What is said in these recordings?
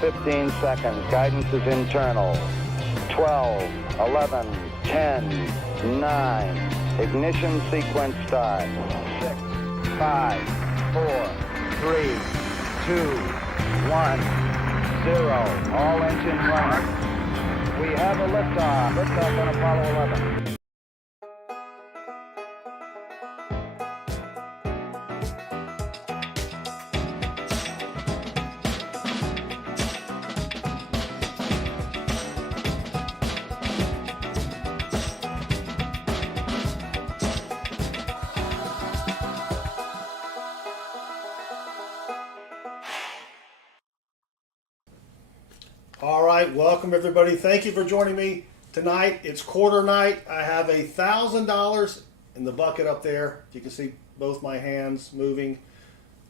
15 seconds. Guidance is internal. 12, 11, 10, 9. Ignition sequence start. 6, 5, 4, 3, 2, 1, 0. All engines running. We have a liftoff. Liftoff on Apollo 11. All right, welcome everybody. Thank you for joining me tonight. It's quarter night. I have $1,000 in the bucket up there. You can see both my hands moving.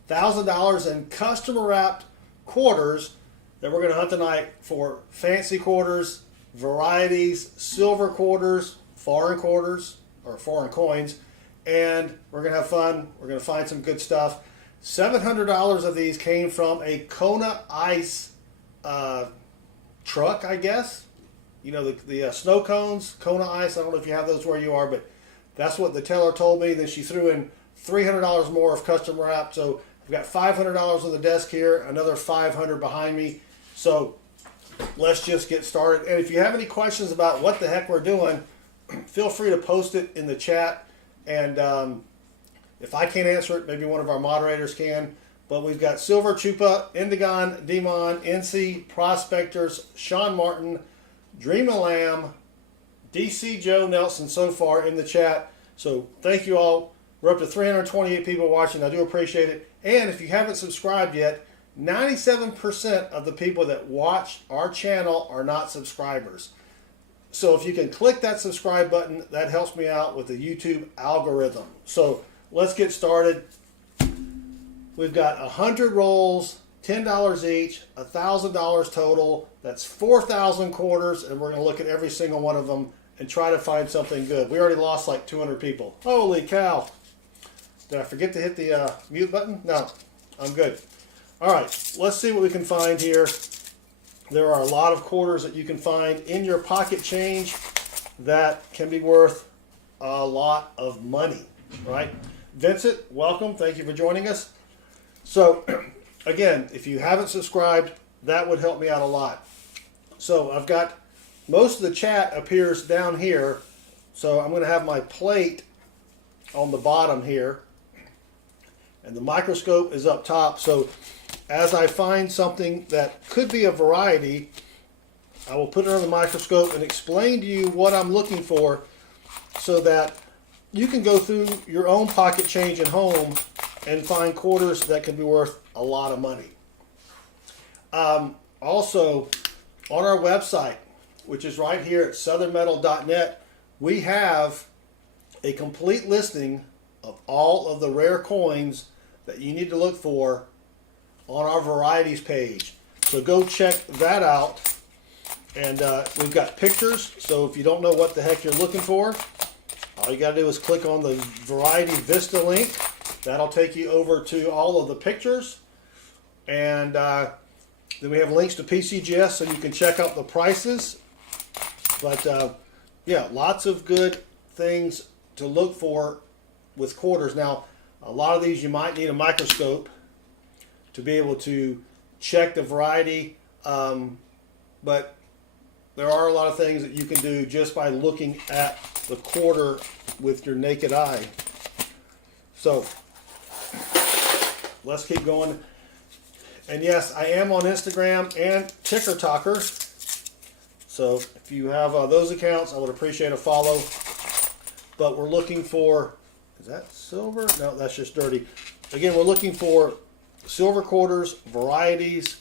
$1,000 in customer wrapped quarters that we're going to hunt tonight for fancy quarters, varieties, silver quarters, foreign quarters or foreign coins, and we're going to have fun. We're going to find some good stuff. $700 of these came from a Kona Ice truck, I guess. You know, the snow cones, Kona Ice. I don't know if you have those where you are, but that's what the teller told me. Then she threw in $300 more of custom wrap. So I've got $500 on the desk here, another $500 behind me. So let's just get started. And if you have any questions about what the heck we're doing, feel free to post it in the chat. And if I can't answer it, maybe one of our moderators can. But we've got Silver Chupa, Indigon, Demon, NC, Prospectors, Sean Martin, Dream of Lamb, DC Joe Nelson so far in the chat. So thank you all. We're up to 328 people watching. I do appreciate it. And if you haven't subscribed yet, 97% of the people that watch our channel are not subscribers. So if you can click that subscribe button, that helps me out with the YouTube algorithm. So let's get started. We've got 100 rolls, $10 each, $1,000 total. That's 4,000 quarters, and we're going to look at every single one of them and try to find something good. We already lost like 200 people. Holy cow. Did I forget to hit the mute button? No, I'm good. All right, let's see what we can find here. There are a lot of quarters that you can find in your pocket change that can be worth a lot of money, right? Vincent, welcome. Thank you for joining us. So, again, if you haven't subscribed, that would help me out a lot. So, I've got most of the chat appears down here. So, I'm going to have my plate on the bottom here. And the microscope is up top. So, as I find something that could be a variety, I will put it on the microscope and explain to you what I'm looking for so that you can go through your own pocket change at home and find quarters that can be worth a lot of money. Also, on our website, which is right here at southernmetal.net, we have a complete listing of all of the rare coins that you need to look for on our varieties page. So go check that out. And we've got pictures, so if you don't know what the heck you're looking for, all you got to do is click on the Variety Vista link. That'll take you over to all of the pictures. And then we have links to PCGS so you can check out the prices. But yeah, lots of good things to look for with quarters. Now, a lot of these you might need a microscope to be able to check the variety. But there are a lot of things that you can do just by looking at the quarter with your naked eye. So let's keep going. And yes, I am on Instagram and TikTok. So if you have those accounts, I would appreciate a follow. But we're looking for, is that silver? No, that's just dirty. Again, we're looking for silver quarters, varieties,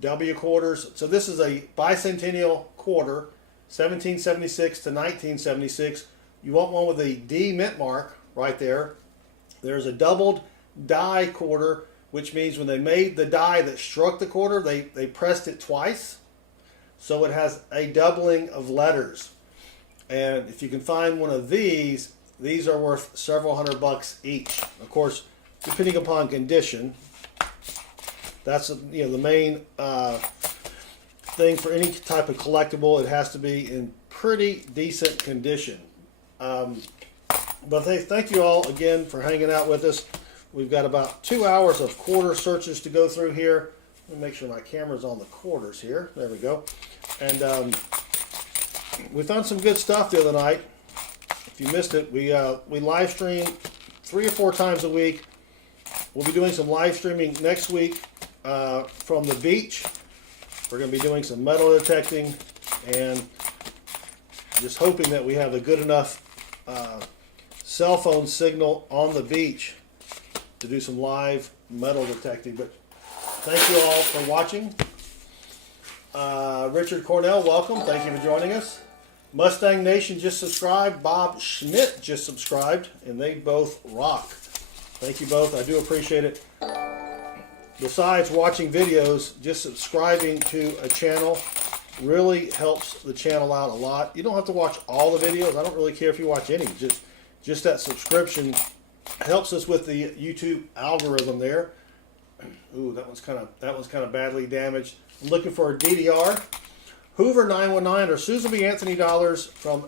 W quarters. So this is a bicentennial quarter, 1776 to 1976. You want one with a D mint mark right there. There's a doubled die quarter, which means when they made the die that struck the quarter, they pressed it twice. So it has a doubling of letters. And if you can find one of these are worth several $100 each. Of course, depending upon condition. That's the main thing for any type of collectible. It has to be in pretty decent condition. But thank you all again for hanging out with us. We've got about 2 hours of quarter searches to go through here. Let me make sure my camera's on the quarters here. There we go. And we found some good stuff the other night. If you missed it, we live stream 3 or 4 times a week. We'll be doing some live streaming next week from the beach. We're going to be doing some metal detecting and just hoping that we have a good enough cell phone signal on the beach to do some live metal detecting. But thank you all for watching. Richard Cornell, welcome. Thank you for joining us. Mustang Nation just subscribed. Bob Schmidt just subscribed, and they both rock. Thank you both. I do appreciate it. Besides watching videos, just subscribing to a channel really helps the channel out a lot. You don't have to watch all the videos. I don't really care if you watch any. Just that subscription helps us with the YouTube algorithm there. Ooh, that one's kind of badly damaged. I'm looking for a DDR. Hoover 919 or Susan B. Anthony dollars from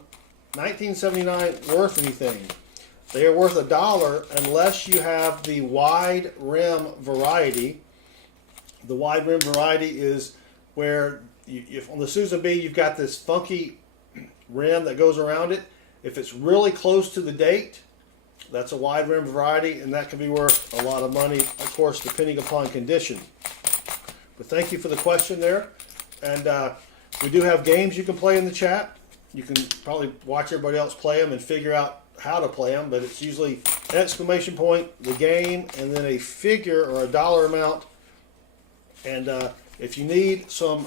1979 worth anything. They are worth $1 unless you have the wide rim variety. The wide rim variety is where if on the Susan B you've got this funky rim that goes around it. If it's really close to the date, that's a wide rim variety, and that can be worth a lot of money, of course, depending upon condition. But thank you for the question there. And we do have games you can play in the chat. You can probably watch everybody else play them and figure out how to play them, but it's usually an exclamation point, the game, and then a figure or a dollar amount. And if you need some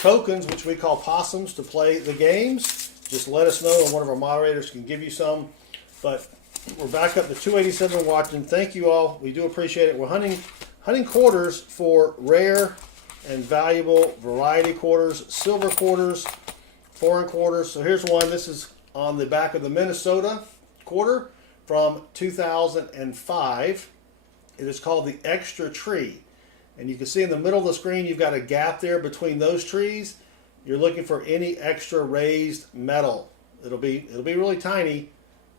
tokens, which we call possums, to play the games, just let us know and one of our moderators can give you some. But we're back up to 287 watching. Thank you all. We do appreciate it. We're hunting quarters for rare and valuable variety quarters, silver quarters, foreign quarters. So here's one. This is on the back of the Minnesota quarter from 2005. It is called the Extra Tree. And you can see in the middle of the screen, you've got a gap there between those trees. You're looking for any extra raised metal. It'll be really tiny,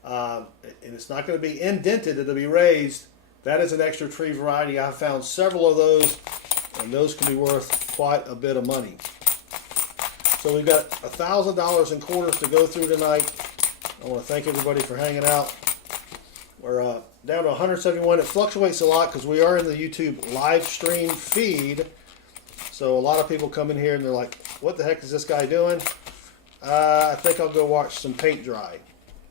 and it's not going to be indented. It'll be raised. That is an extra tree variety. I've found several of those, and those can be worth quite a bit of money. So we've got $1,000 in quarters to go through tonight. I want to thank everybody for hanging out. We're down to 171. It fluctuates a lot because we are in the YouTube live stream feed. So a lot of people come in here and they're like, what the heck is this guy doing? I think I'll go watch some paint dry.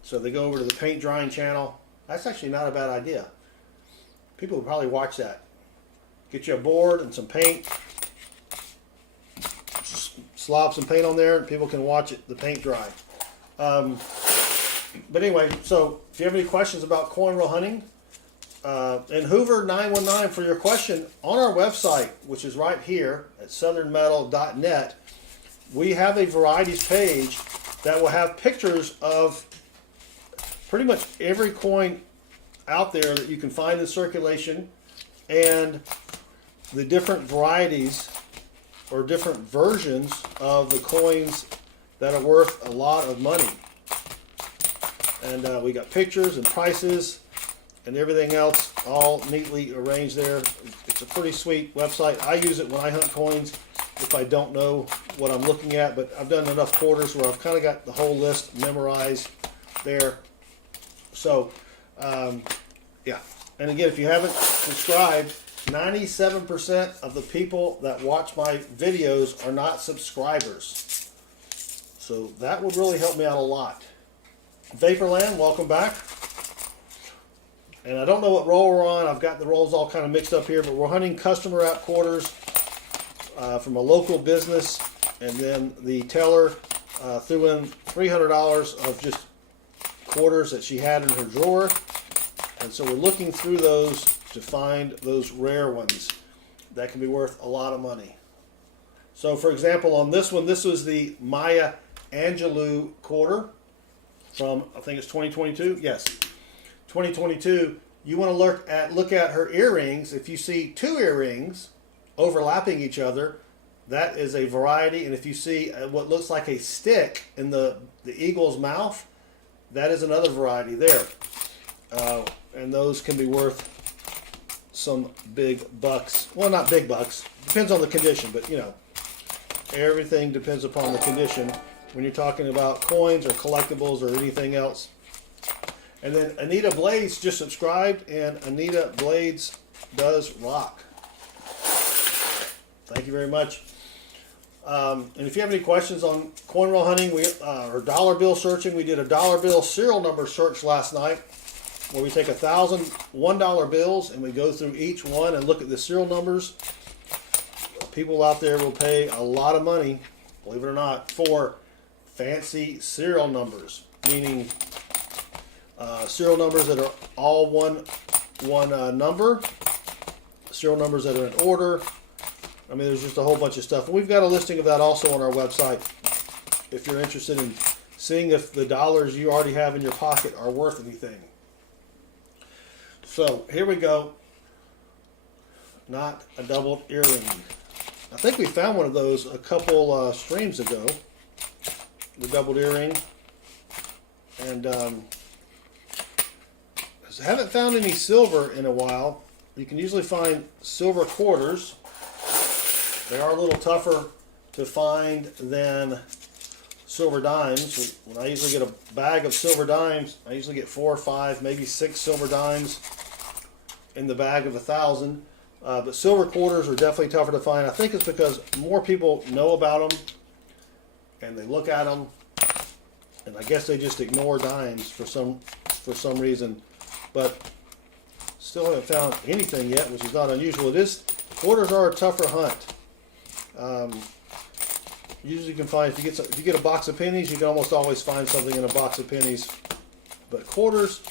So they go over to the paint drying channel. That's actually not a bad idea. People would probably watch that. Get you a board and some paint. Just slop some paint on there and people can watch it, the paint dry. But anyway, so if you have any questions about coin roll hunting, and Hoover 919 for your question, on our website, which is right here at southernmetal.net, we have a varieties page that will have pictures of pretty much every coin out there that you can find in circulation and the different varieties or different versions of the coins that are worth a lot of money. And we got pictures and prices and everything else all neatly arranged there. It's a pretty sweet website. I use it when I hunt coins if I don't know what I'm looking at, but I've done enough quarters where I've kind of got the whole list memorized there. So, yeah. And again, if you haven't subscribed, 97% of the people that watch my videos are not subscribers. So that would really help me out a lot. Vaporland, welcome back. And I don't know what roll we're on. I've got the rolls all kind of mixed up here, but we're hunting customer app quarters from a local business, and then the teller threw in $300 of just quarters that she had in her drawer. And so we're looking through those to find those rare ones that can be worth a lot of money. So for example, on this one, this was the Maya Angelou quarter from, I think it's 2022. Yes, 2022. You want to look at her earrings. If you see two earrings overlapping each other, that is a variety. And if you see what looks like a stick in the eagle's mouth, that is another variety there. And those can be worth some big bucks. Well, not big bucks. Depends on the condition, but you know, everything depends upon the condition when you're talking about coins or collectibles or anything else. And then Anita Blades just subscribed, and Anita Blades does rock. Thank you very much. And if you have any questions on coin roll hunting or dollar bill searching, we did a dollar bill serial number search last night, where we take 1,000 $1 bills and we go through each one and look at the serial numbers. People out there will pay a lot of money, believe it or not, for fancy serial numbers, meaning serial numbers that are all one number, serial numbers that are in order. I mean, there's just a whole bunch of stuff. And we've got a listing of that also on our website if you're interested in seeing if the dollars you already have in your pocket are worth anything. So here we go. Not a doubled earring. I think we found one of those a couple streams ago. The doubled earring. And haven't found any silver in a while. You can usually find silver quarters. They are a little tougher to find than silver dimes. When I usually get a bag of silver dimes, I usually get 4 or 5, maybe 6 silver dimes in the bag of 1,000. But silver quarters are definitely tougher to find. I think it's because more people know about them and they look at them, and I guess they just ignore dimes for some reason. But still haven't found anything yet, which is not unusual. Quarters are a tougher hunt. Usually you can find, if you get a box of pennies, you can almost always find something in a box of pennies. But quarters,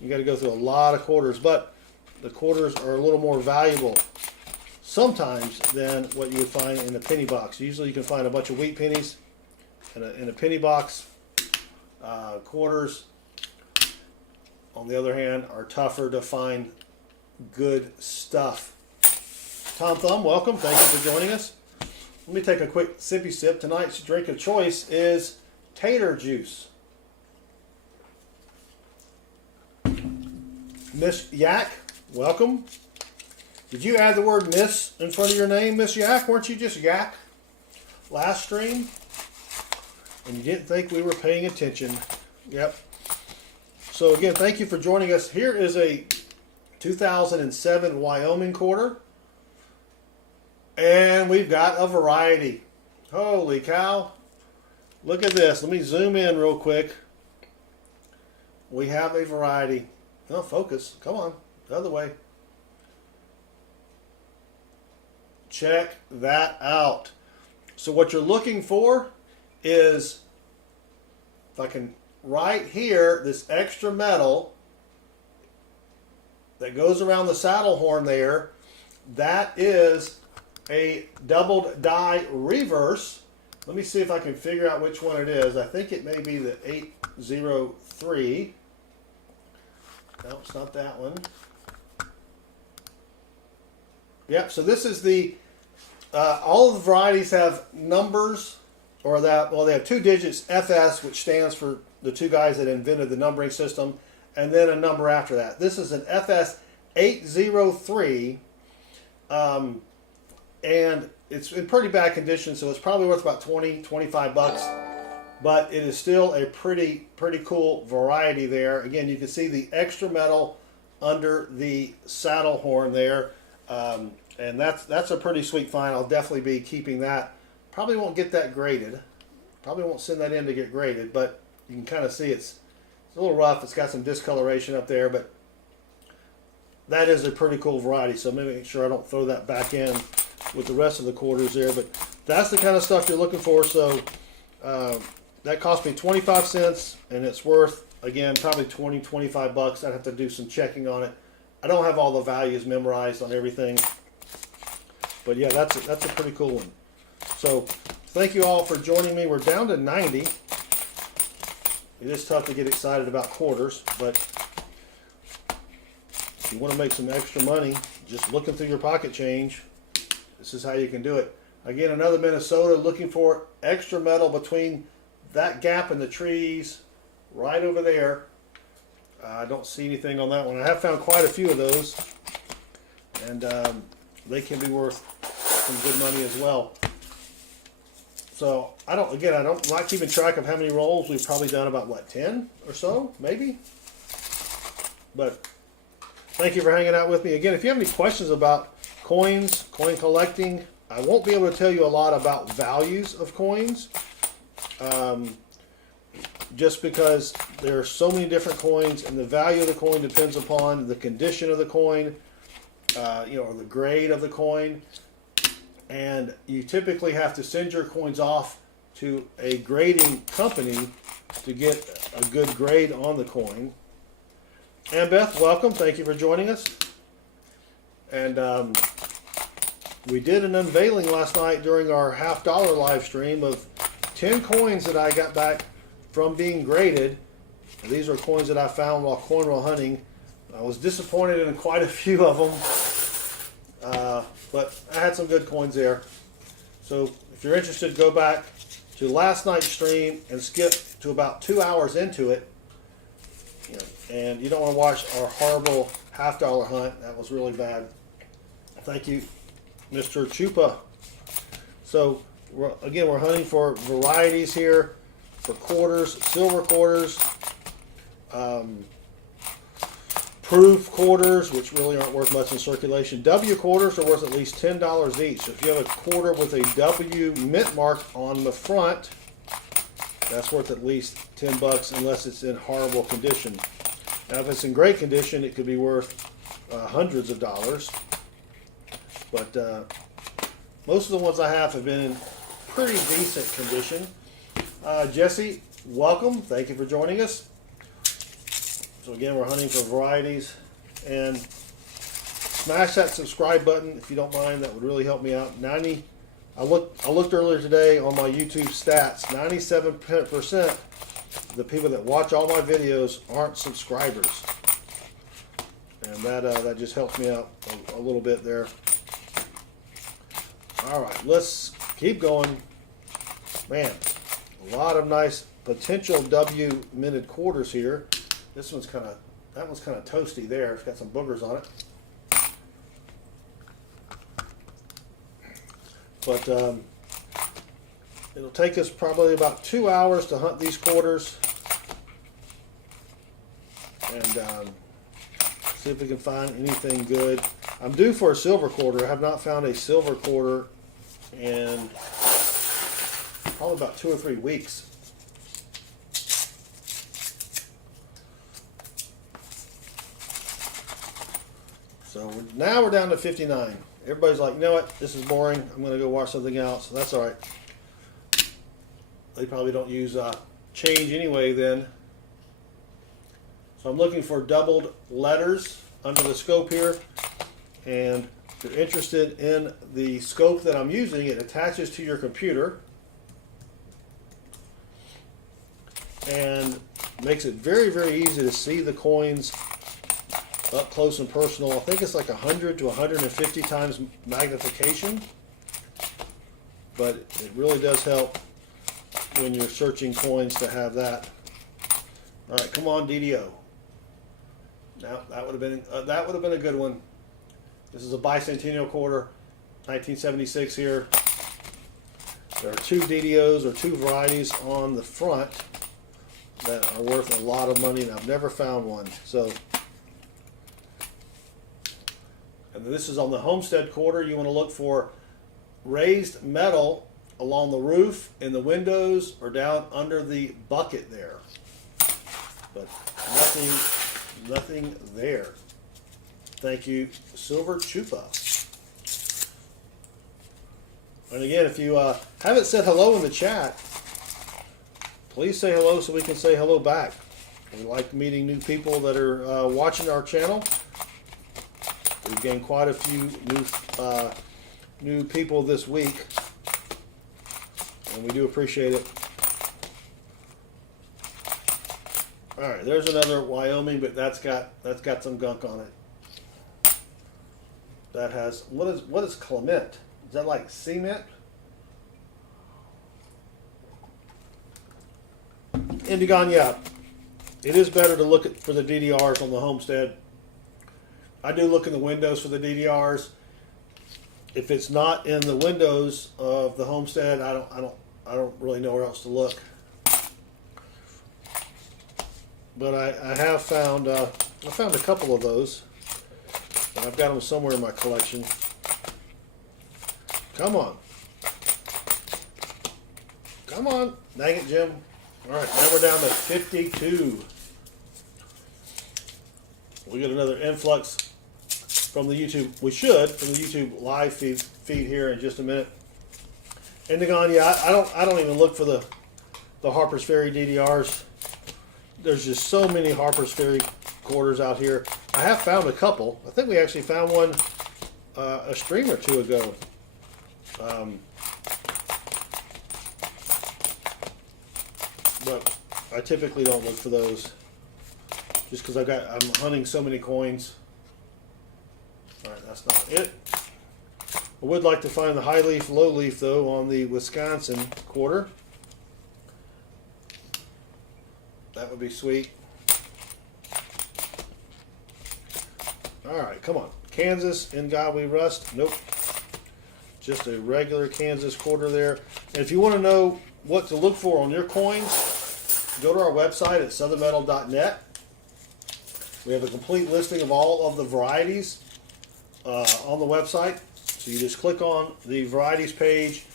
you got to go through a lot of quarters. But the quarters are a little more valuable sometimes than what you would find in a penny box. Usually you can find a bunch of wheat pennies in a penny box. Quarters, on the other hand, are tougher to find good stuff. Tom Thumb, welcome. Thank you for joining us. Let me take a quick sippy sip. Tonight's drink of choice is tater juice. Miss Yak, welcome. Did you add the word Miss in front of your name, Miss Yak? Weren't you just Yak last stream? And you didn't think we were paying attention. Yep. So again, thank you for joining us. Here is a 2007 Wyoming quarter. And we've got a variety. Holy cow. Look at this. Let me zoom in real quick. We have a variety. Oh, focus. Come on. The other way. Check that out. So what you're looking for is, if I can, right here, this extra metal that goes around the saddle horn there, that is a doubled die reverse. Let me see if I can figure out which one it is. I think it may be the 803. No, it's not that one. Yep, so this is the, all of the varieties have numbers, or that, well, they have 2 digits, FS, which stands for the 2 guys that invented the numbering system, and then a number after that. This is an FS 803. And it's in pretty bad condition, so it's probably worth about 20, 25 bucks. But it is still a pretty cool variety there. Again, you can see the extra metal under the saddle horn there. And that's a pretty sweet find. I'll definitely be keeping that. Probably won't get that graded. Probably won't send that in to get graded, but you can kind of see it's a little rough. It's got some discoloration up there, but that is a pretty cool variety. So maybe make sure I don't throw that back in with the rest of the quarters there. But that's the kind of stuff you're looking for. So that cost me 25 cents, and it's worth, again, probably 20, 25 bucks. I'd have to do some checking on it. I don't have all the values memorized on everything. But yeah, that's a pretty cool one. So thank you all for joining me. We're down to 90. It is tough to get excited about quarters, but if you want to make some extra money, just looking through your pocket change, this is how you can do it. Again, another Minnesota, looking for extra metal between that gap in the trees right over there. I don't see anything on that one. I have found quite a few of those, and they can be worth some good money as well. So I don't like keeping track of how many rolls. We've probably done about, what, 10 or so, maybe? But thank you for hanging out with me. Again, if you have any questions about coins, coin collecting, I won't be able to tell you a lot about values of coins, just because there are so many different coins, and the value of the coin depends upon the condition of the coin, or the grade of the coin. And you typically have to send your coins off to a grading company to get a good grade on the coin. And Beth, welcome. Thank you for joining us. And we did an unveiling last night during our $half live stream of 10 coins that I got back from being graded. And these are coins that I found while coin roll hunting. I was disappointed in quite a few of them, but I had some good coins there. So if you're interested, go back to last night's stream and skip to about 2 hours into it. And you don't want to watch our horrible $half hunt. That was really bad. Thank you, Mr. Chupa. So we're hunting for varieties here, for quarters, silver quarters, proof quarters, which really aren't worth much in circulation. W quarters are worth at least $10 each. So if you have a quarter with a W mint mark on the front, that's worth at least $10 unless it's in horrible condition. Now, if it's in great condition, it could be worth hundreds of dollars. But most of the ones I have been in pretty decent condition. Jesse, welcome. Thank you for joining us. So again, we're hunting for varieties. And smash that subscribe button if you don't mind. That would really help me out. I looked earlier today on my YouTube stats. 97% of the people that watch all my videos aren't subscribers. And that just helps me out a little bit there. All right, let's keep going. Man, a lot of nice potential W minted quarters here. That one's kind of toasty there. It's got some boogers on it. But it'll take us probably about 2 hours to hunt these quarters. And see if we can find anything good. I'm due for a silver quarter. I have not found a silver quarter in probably about 2 or 3 weeks. So now we're down to 59. Everybody's like, you know what, this is boring. I'm going to go watch something else. That's all right. They probably don't use change anyway then. So I'm looking for doubled letters under the scope here. And if you're interested in the scope that I'm using, it attaches to your computer and makes it very, very easy to see the coins up close and personal. I think it's like 100 to 150 times magnification, but it really does help when you're searching coins to have that. All right, come on, DDO. Now that would have been a good one. This is a bicentennial quarter, 1976 here. There are 2 DDOs or 2 varieties on the front that are worth a lot of money, and I've never found one. So, and this is on the homestead quarter. You want to look for raised metal along the roof, in the windows, or down under the bucket there. But nothing there. Thank you, Silver Chupa. And again, if you haven't said hello in the chat, please say hello so we can say hello back. We like meeting new people that are watching our channel. We've gained quite a few new people this week, and we do appreciate it. All right, there's another Wyoming, but that's got some gunk on it. That has what is Clement? Is that like cement? Indigon, yeah, it is better to look for the DDRs on the homestead. I do look in the windows for the DDRs. If it's not in the windows of the homestead, I don't really know where else to look. But I have found I found a couple of those, and I've got them somewhere in my collection. Come on. Come on. Dang it, Jim. All right, now we're down to 52. We get another influx from the YouTube. We should from the YouTube live feed here in just a minute. Indigon, yeah, I don't even look for the Harper's Ferry DDRs. There's just so many Harper's Ferry quarters out here. I have found a couple. I think we actually found one a stream or two ago. But I typically don't look for those, just because I'm hunting so many coins. All right, that's not it. I would like to find the high leaf, low leaf though on the Wisconsin quarter. That would be sweet. All right, come on. Kansas, In God We Rust. Nope. Just a regular Kansas quarter there. And if you want to know what to look for on your coins, go to our website at southernmetal.net. We have a complete listing of all of the varieties on the website. So you just click on the varieties page,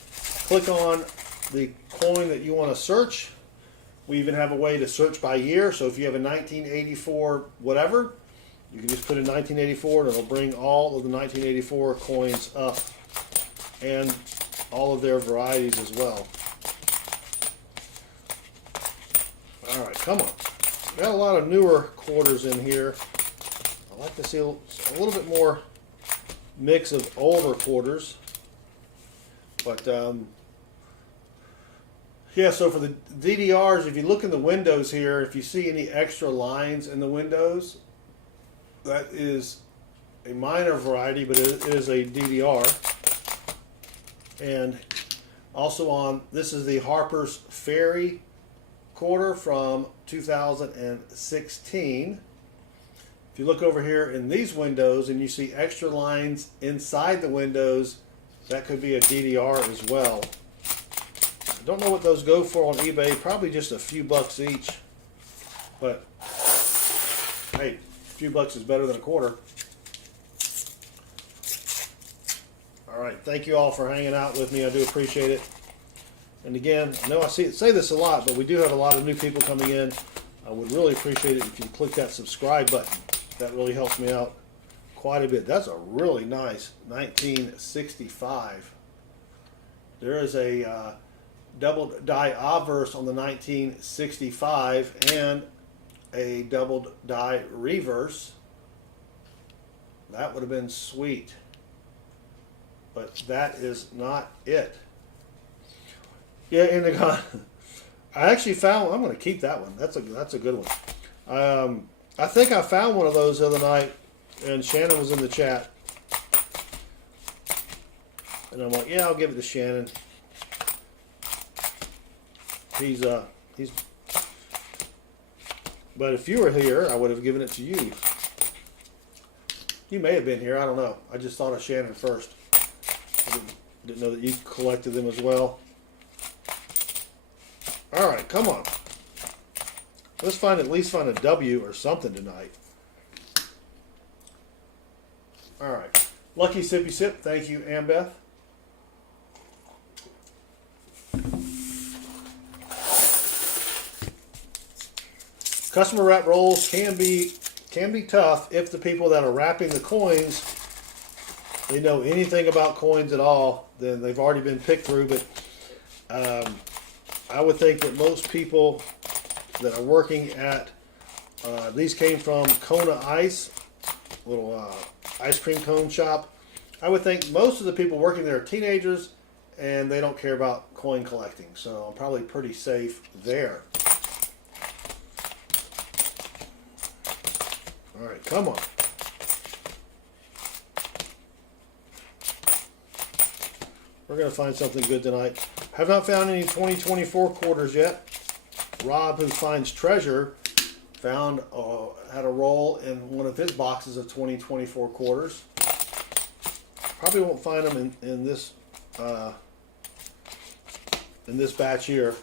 click on the coin that you want to search. We even have a way to search by year. So if you have a 1984 whatever, you can just put in 1984 and it'll bring all of the 1984 coins up and all of their varieties as well. All right, come on. Got a lot of newer quarters in here. I like to see a little bit more mix of older quarters. But yeah, so for the DDRs, if you look in the windows here, if you see any extra lines in the windows, that is a minor variety, but it is a DDR. And also on, this is the Harper's Ferry quarter from 2016. If you look over here in these windows and you see extra lines inside the windows, that could be a DDR as well. I don't know what those go for on eBay, probably just a few bucks each. But hey, a few bucks is better than a quarter. All right, thank you all for hanging out with me. I do appreciate it. And again, I know I say this a lot, but we do have a lot of new people coming in. I would really appreciate it if you click that subscribe button. That really helps me out quite a bit. That's a really nice 1965. There is a doubled die obverse on the 1965 and a doubled die reverse. That would have been sweet. But that is not it. Yeah, Indigon. I actually found. I'm going to keep that one. That's a good one. I think I found one of those the other night, and Shannon was in the chat, and I'm like, yeah, I'll give it to Shannon. He's. But if you were here, I would have given it to you. You may have been here. I don't know. I just thought of Shannon first. I didn't know that you collected them as well. All right, come on. Let's at least find a W or something tonight. All right. Lucky Sippy Sip. Thank you, Ambeth. Customer wrap rolls can be tough if the people that are wrapping the coins, they know anything about coins at all. Then they've already been picked through. But I would think that most people that are working at these came from Kona Ice, little ice cream cone shop. I would think most of the people working there are teenagers and they don't care about coin collecting, so I'm probably pretty safe there. All right, come on. We're going to find something good tonight. Have not found any 2024 quarters yet. Rob, who finds treasure, found had a roll in one of his boxes of 2024 quarters. Probably won't find them in this batch here.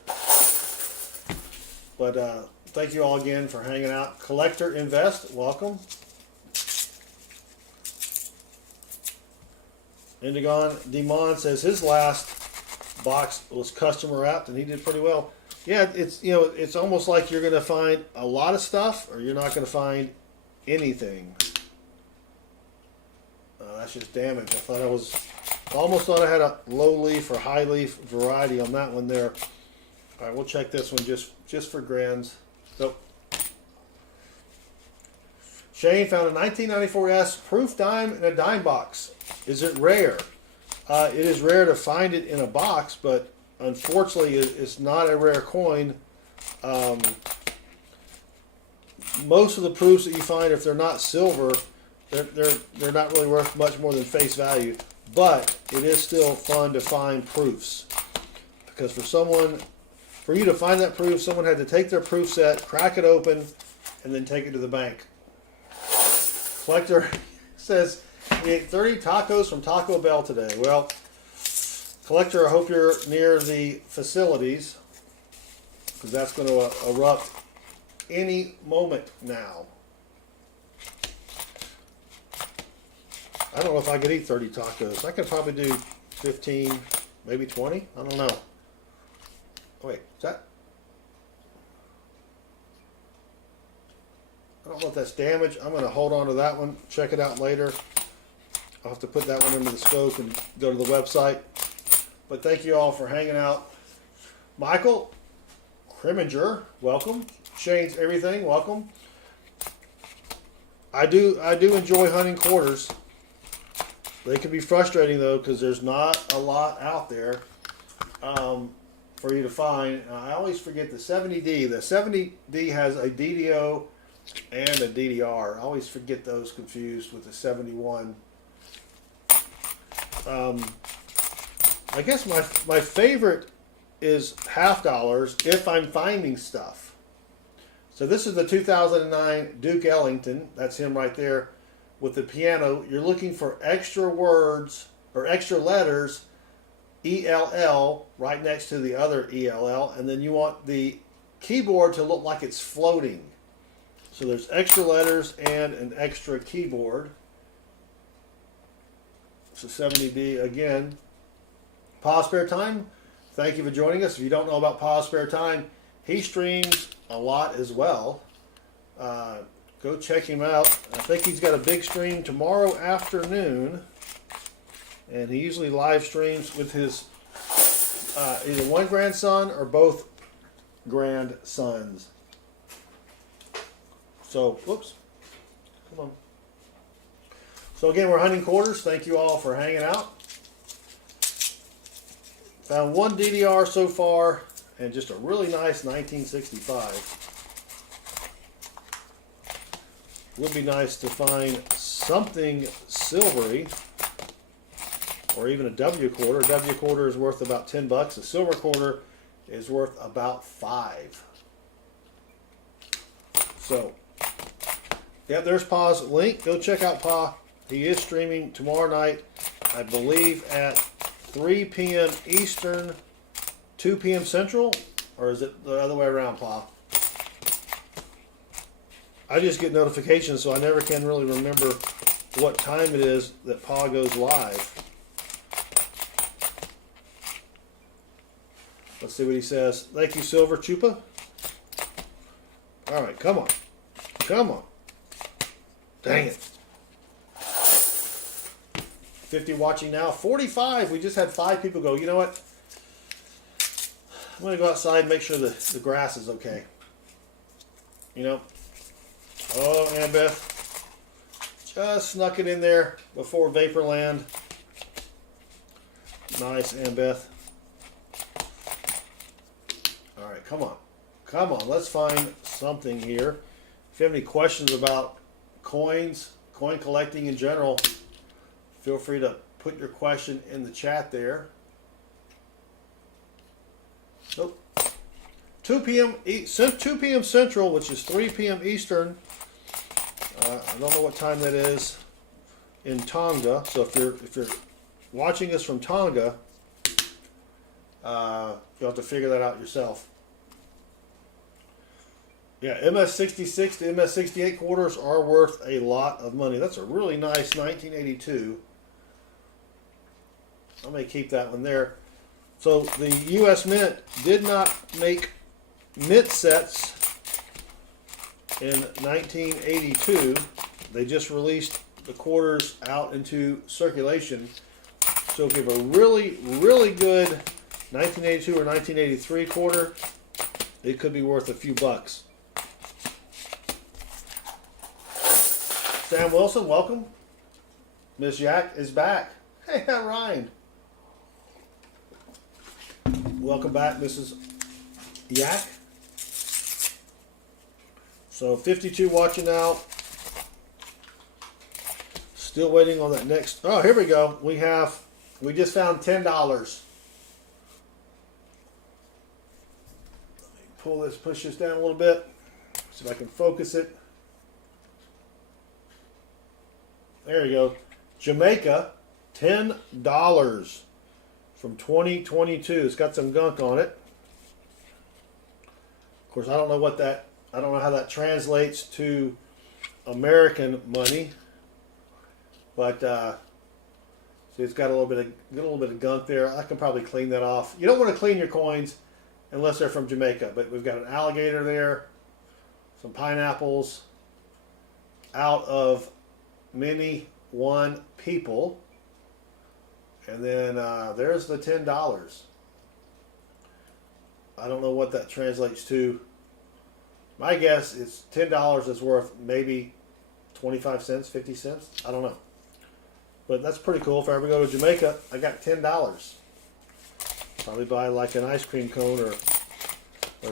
But thank you all again for hanging out. Collector Invest, welcome. Indigon Demon says his last box was customer wrapped and he did pretty well. Yeah, it's almost like you're going to find a lot of stuff or you're not going to find anything. That's just damage. I almost thought I had a low leaf or high leaf variety on that one there. All right, we'll check this one just for grands. Nope. Shane found a 1994S proof dime in a dime box. Is it rare? It is rare to find it in a box, but unfortunately, it's not a rare coin. Most of the proofs that you find, if they're not silver, they're not really worth much more than face value. But it is still fun to find proofs, because for you to find that proof, someone had to take their proof set, crack it open, and then take it to the bank. Collector says he ate 30 tacos from Taco Bell today. Well, Collector, I hope you're near the facilities, because that's going to erupt any moment now. I don't know if I could eat 30 tacos. I could probably do 15, maybe 20. I don't know. Oh, wait, is that? I don't know if that's damage. I'm going to hold on to that one, check it out later. I'll have to put that one into the scope and go to the website. But thank you all for hanging out. Michael Kriminger, welcome. Shane's Everything, welcome. I do enjoy hunting quarters. They can be frustrating though, because there's not a lot out there for you to find. I always forget the 70D. The 70D has a DDO and a DDR. I always forget those confused with the 71. I guess my favorite is $halfdollars if I'm finding stuff. So this is the 2009 Duke Ellington. That's him right there with the piano. You're looking for extra words or extra letters, ELL, right next to the other ELL, and then you want the keyboard to look like it's floating. So there's extra letters and an extra keyboard. So 70D again. Pa Spare Time, thank you for joining us. If you don't know about Pa Spare Time, he streams a lot as well. Go check him out. I think he's got a big stream tomorrow afternoon, and he usually live streams with his either one grandson or both grandsons. So, whoops, come on. So again, we're hunting quarters. Thank you all for hanging out. Found one DDR so far, and just a really nice 1965. Would be nice to find something silvery, or even a W quarter. A W quarter is worth about $10. A silver quarter is worth about $5. So, yeah, there's Pa's link. Go check out Pa. He is streaming tomorrow night, I believe at 3 p.m. Eastern, 2 p.m. Central, or is it the other way around, Pa? I just get notifications, so I never can really remember what time it is that Pa goes live. Let's see what he says. Thank you, Silver Chupa. All right, come on. Come on. Dang it. 50 watching now. 45. We just had 5 people go, you know what? I'm going to go outside and make sure the grass is okay. You know? Oh, Annabeth. Just snuck it in there before Vaporland. Nice, Annabeth. All right, come on. Come on, let's find something here. If you have any questions about coins, coin collecting in general, feel free to put your question in the chat there. Nope. 2 p.m. 2 p.m. Central, which is 3 p.m. Eastern. I don't know what time that is in Tonga. So if you're watching us from Tonga, you'll have to figure that out yourself. Yeah, MS66 to MS68 quarters are worth a lot of money. That's a really nice 1982. I may keep that one there. So the U.S. Mint did not make mint sets in 1982. They just released the quarters out into circulation. So if you have a really, really good 1982 or 1983 quarter, it could be worth a few bucks. Sam Wilson, welcome. Miss Yak is back. Hey, that rhymed. Welcome back, Mrs. Yak. So 52 watching out. Still waiting on that next. Oh, here we go. We just found $10. Let me push this down a little bit. See if I can focus it. There you go. Jamaica, $10 from 2022. It's got some gunk on it. Of course, I don't know how that translates to American money, but see, it's got a little bit of gunk there. I can probably clean that off. You don't want to clean your coins unless they're from Jamaica, but we've got an alligator there, some pineapples out of many one people, and then there's the $10. I don't know what that translates to. My guess is $10 is worth maybe 25 cents, 50 cents. I don't know. But that's pretty cool. If I ever go to Jamaica, I got $10. Probably buy like an ice cream cone or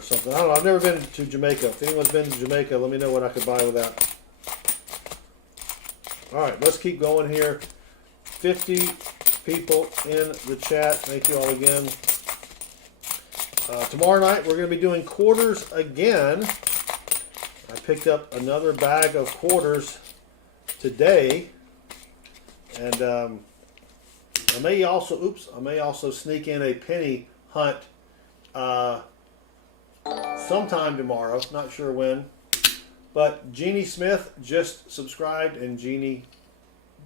something. I don't know. I've never been to Jamaica. If anyone's been to Jamaica, let me know what I could buy with that. All right, let's keep going here. 50 people in the chat. Thank you all again. Tomorrow night, we're going to be doing quarters again. I picked up another bag of quarters today. And I may also sneak in a penny hunt sometime tomorrow. Not sure when. But Jeannie Smith just subscribed, and Jeannie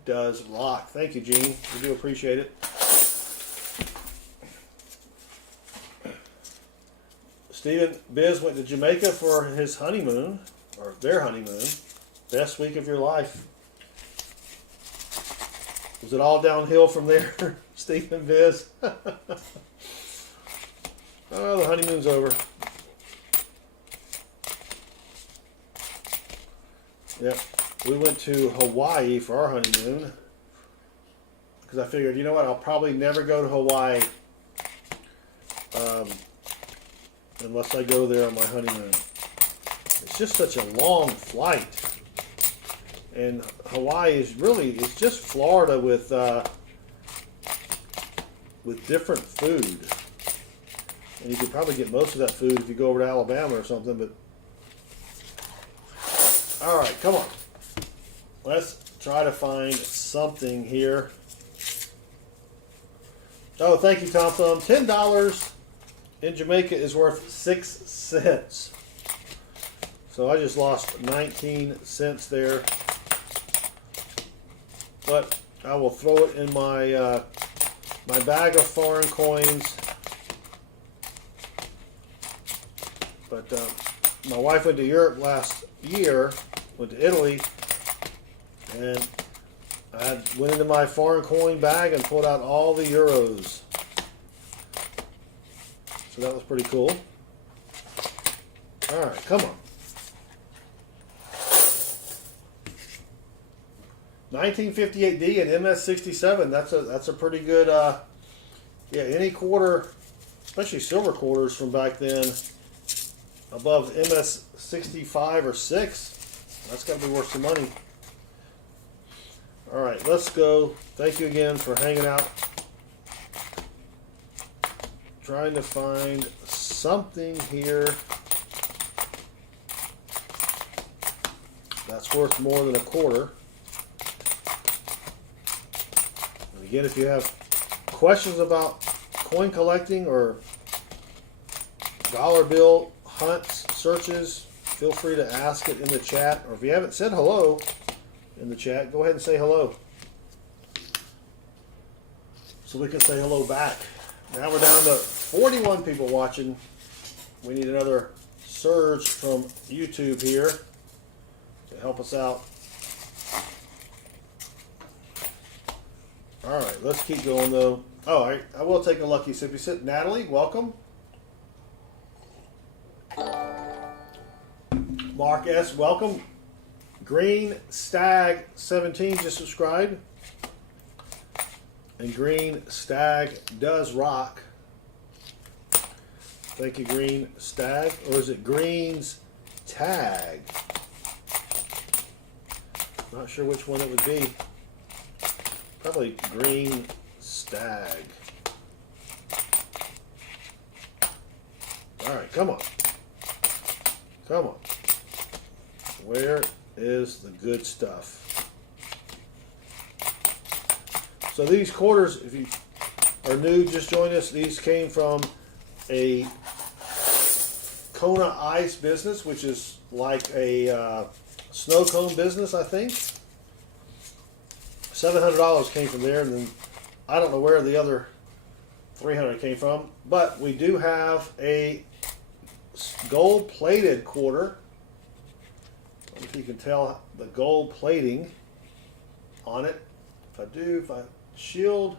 does rock. Thank you, Jeannie. We do appreciate it. Stephen Biz went to Jamaica for his honeymoon, or their honeymoon. Best week of your life. Was it all downhill from there, Stephen Biz? Oh, the honeymoon's over. Yep, we went to Hawaii for our honeymoon because I figured, you know what, I'll probably never go to Hawaii unless I go there on my honeymoon. It's just such a long flight, and Hawaii is it's just Florida with different food, and you could probably get most of that food if you go over to Alabama or something, but. All right, come on. Let's try to find something here. Oh, thank you, Tom Thumb. $10 in Jamaica is worth 6 cents. So I just lost 19 cents there. But I will throw it in my my bag of foreign coins. But my wife went to Europe last year, went to Italy, and I went into my foreign coin bag and pulled out all the euros. So that was pretty cool. All right, come on. 1958D and MS67. That's a pretty good. Yeah, any quarter, especially silver quarters from back then, above MS65 or 6, that's got to be worth some money. All right, let's go. Thank you again for hanging out. Trying to find something here that's worth more than a quarter. And again, if you have questions about coin collecting or dollar bill hunts, searches, feel free to ask it in the chat. Or if you haven't said hello in the chat, go ahead and say hello, so we can say hello back. Now we're down to 41 people watching. We need another surge from YouTube here to help us out. All right, let's keep going though. Oh, all right, I will take a lucky sippy sip. Natalie, welcome. Mark S, welcome. Green Stag 17 just subscribed. And Green Stag does rock. Thank you, Green Stag. Or is it Green's Tag? Not sure which one it would be. Probably Green Stag. All right, come on. Come on. Where is the good stuff? So these quarters, if you are new, just joined us, these came from a Kona ice business, which is like a snow cone business, I think. $700 came from there, and then I don't know where the other $300 came from, but we do have a gold-plated quarter. I don't know if you can tell the gold plating on it. If I shield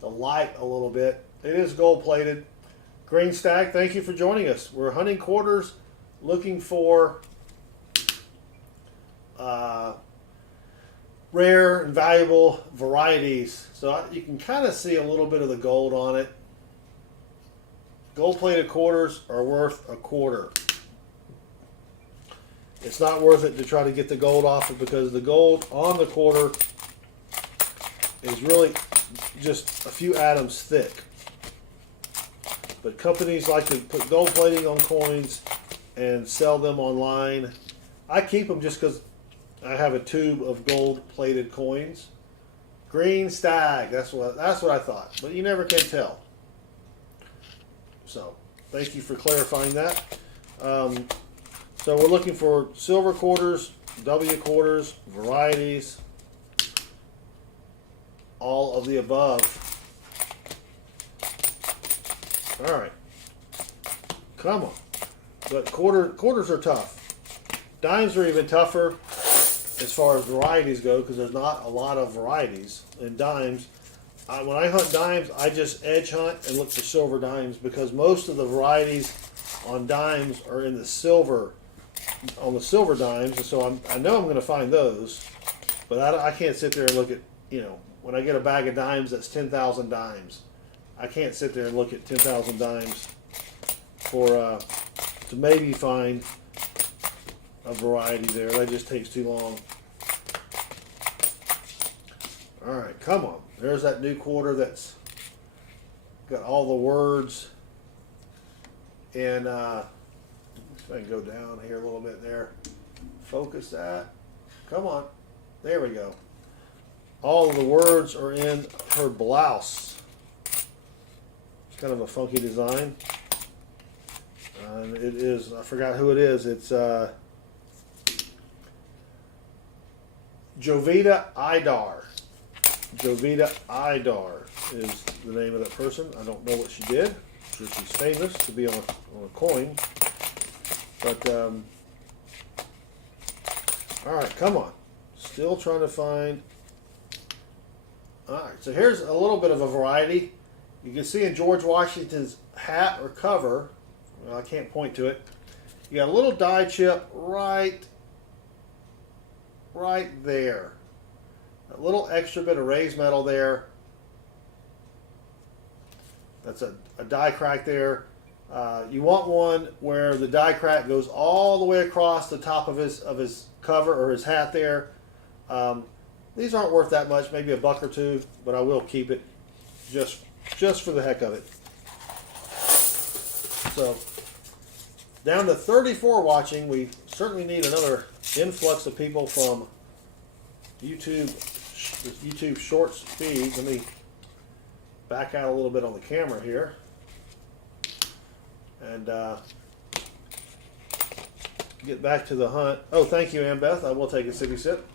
the light a little bit, it is gold-plated. Green Stag, thank you for joining us. We're hunting quarters, looking for rare and valuable varieties. So you can kind of see a little bit of the gold on it. Gold-plated quarters are worth a quarter. It's not worth it to try to get the gold off it, because the gold on the quarter is really just a few atoms thick. But companies like to put gold plating on coins and sell them online. I keep them just because I have a tube of gold-plated coins. Green Stag, that's what I thought, but you never can tell. So, thank you for clarifying that. So we're looking for silver quarters, W quarters, varieties, all of the above. All right, come on. But quarters are tough. Dimes are even tougher as far as varieties go, because there's not a lot of varieties in dimes. When I hunt dimes, I just edge hunt and look for silver dimes, because most of the varieties on dimes are in the silver, on the silver dimes, and so I know I'm going to find those, but I can't sit there and look at, when I get a bag of dimes that's 10,000 dimes, I can't sit there and look at 10,000 dimes to maybe find a variety there. That just takes too long. All right, come on. There's that new quarter that's got all the words. And if I can go down here a little bit there. Focus that. Come on. There we go. All of the words are in her blouse. It's kind of a funky design. And it is, I forgot who it is. It's Jovita Idar. Jovita Idar is the name of that person. I don't know what she did. I'm sure she's famous to be on a coin. But, all right, come on. Still trying to find. All right, so here's a little bit of a variety. You can see in George Washington's hat or cover, well, I can't point to it, you got a little die chip right there. A little extra bit of raised metal there. That's a die crack there. You want one where the die crack goes all the way across the top of his cover or his hat there. These aren't worth that much, maybe a buck or two, but I will keep it just for the heck of it. So down to 34 watching. We certainly need another influx of people from YouTube Shorts feed. Let me back out a little bit on the camera here. And get back to the hunt. Oh, thank you, Annbeth. I will take a sippy sip.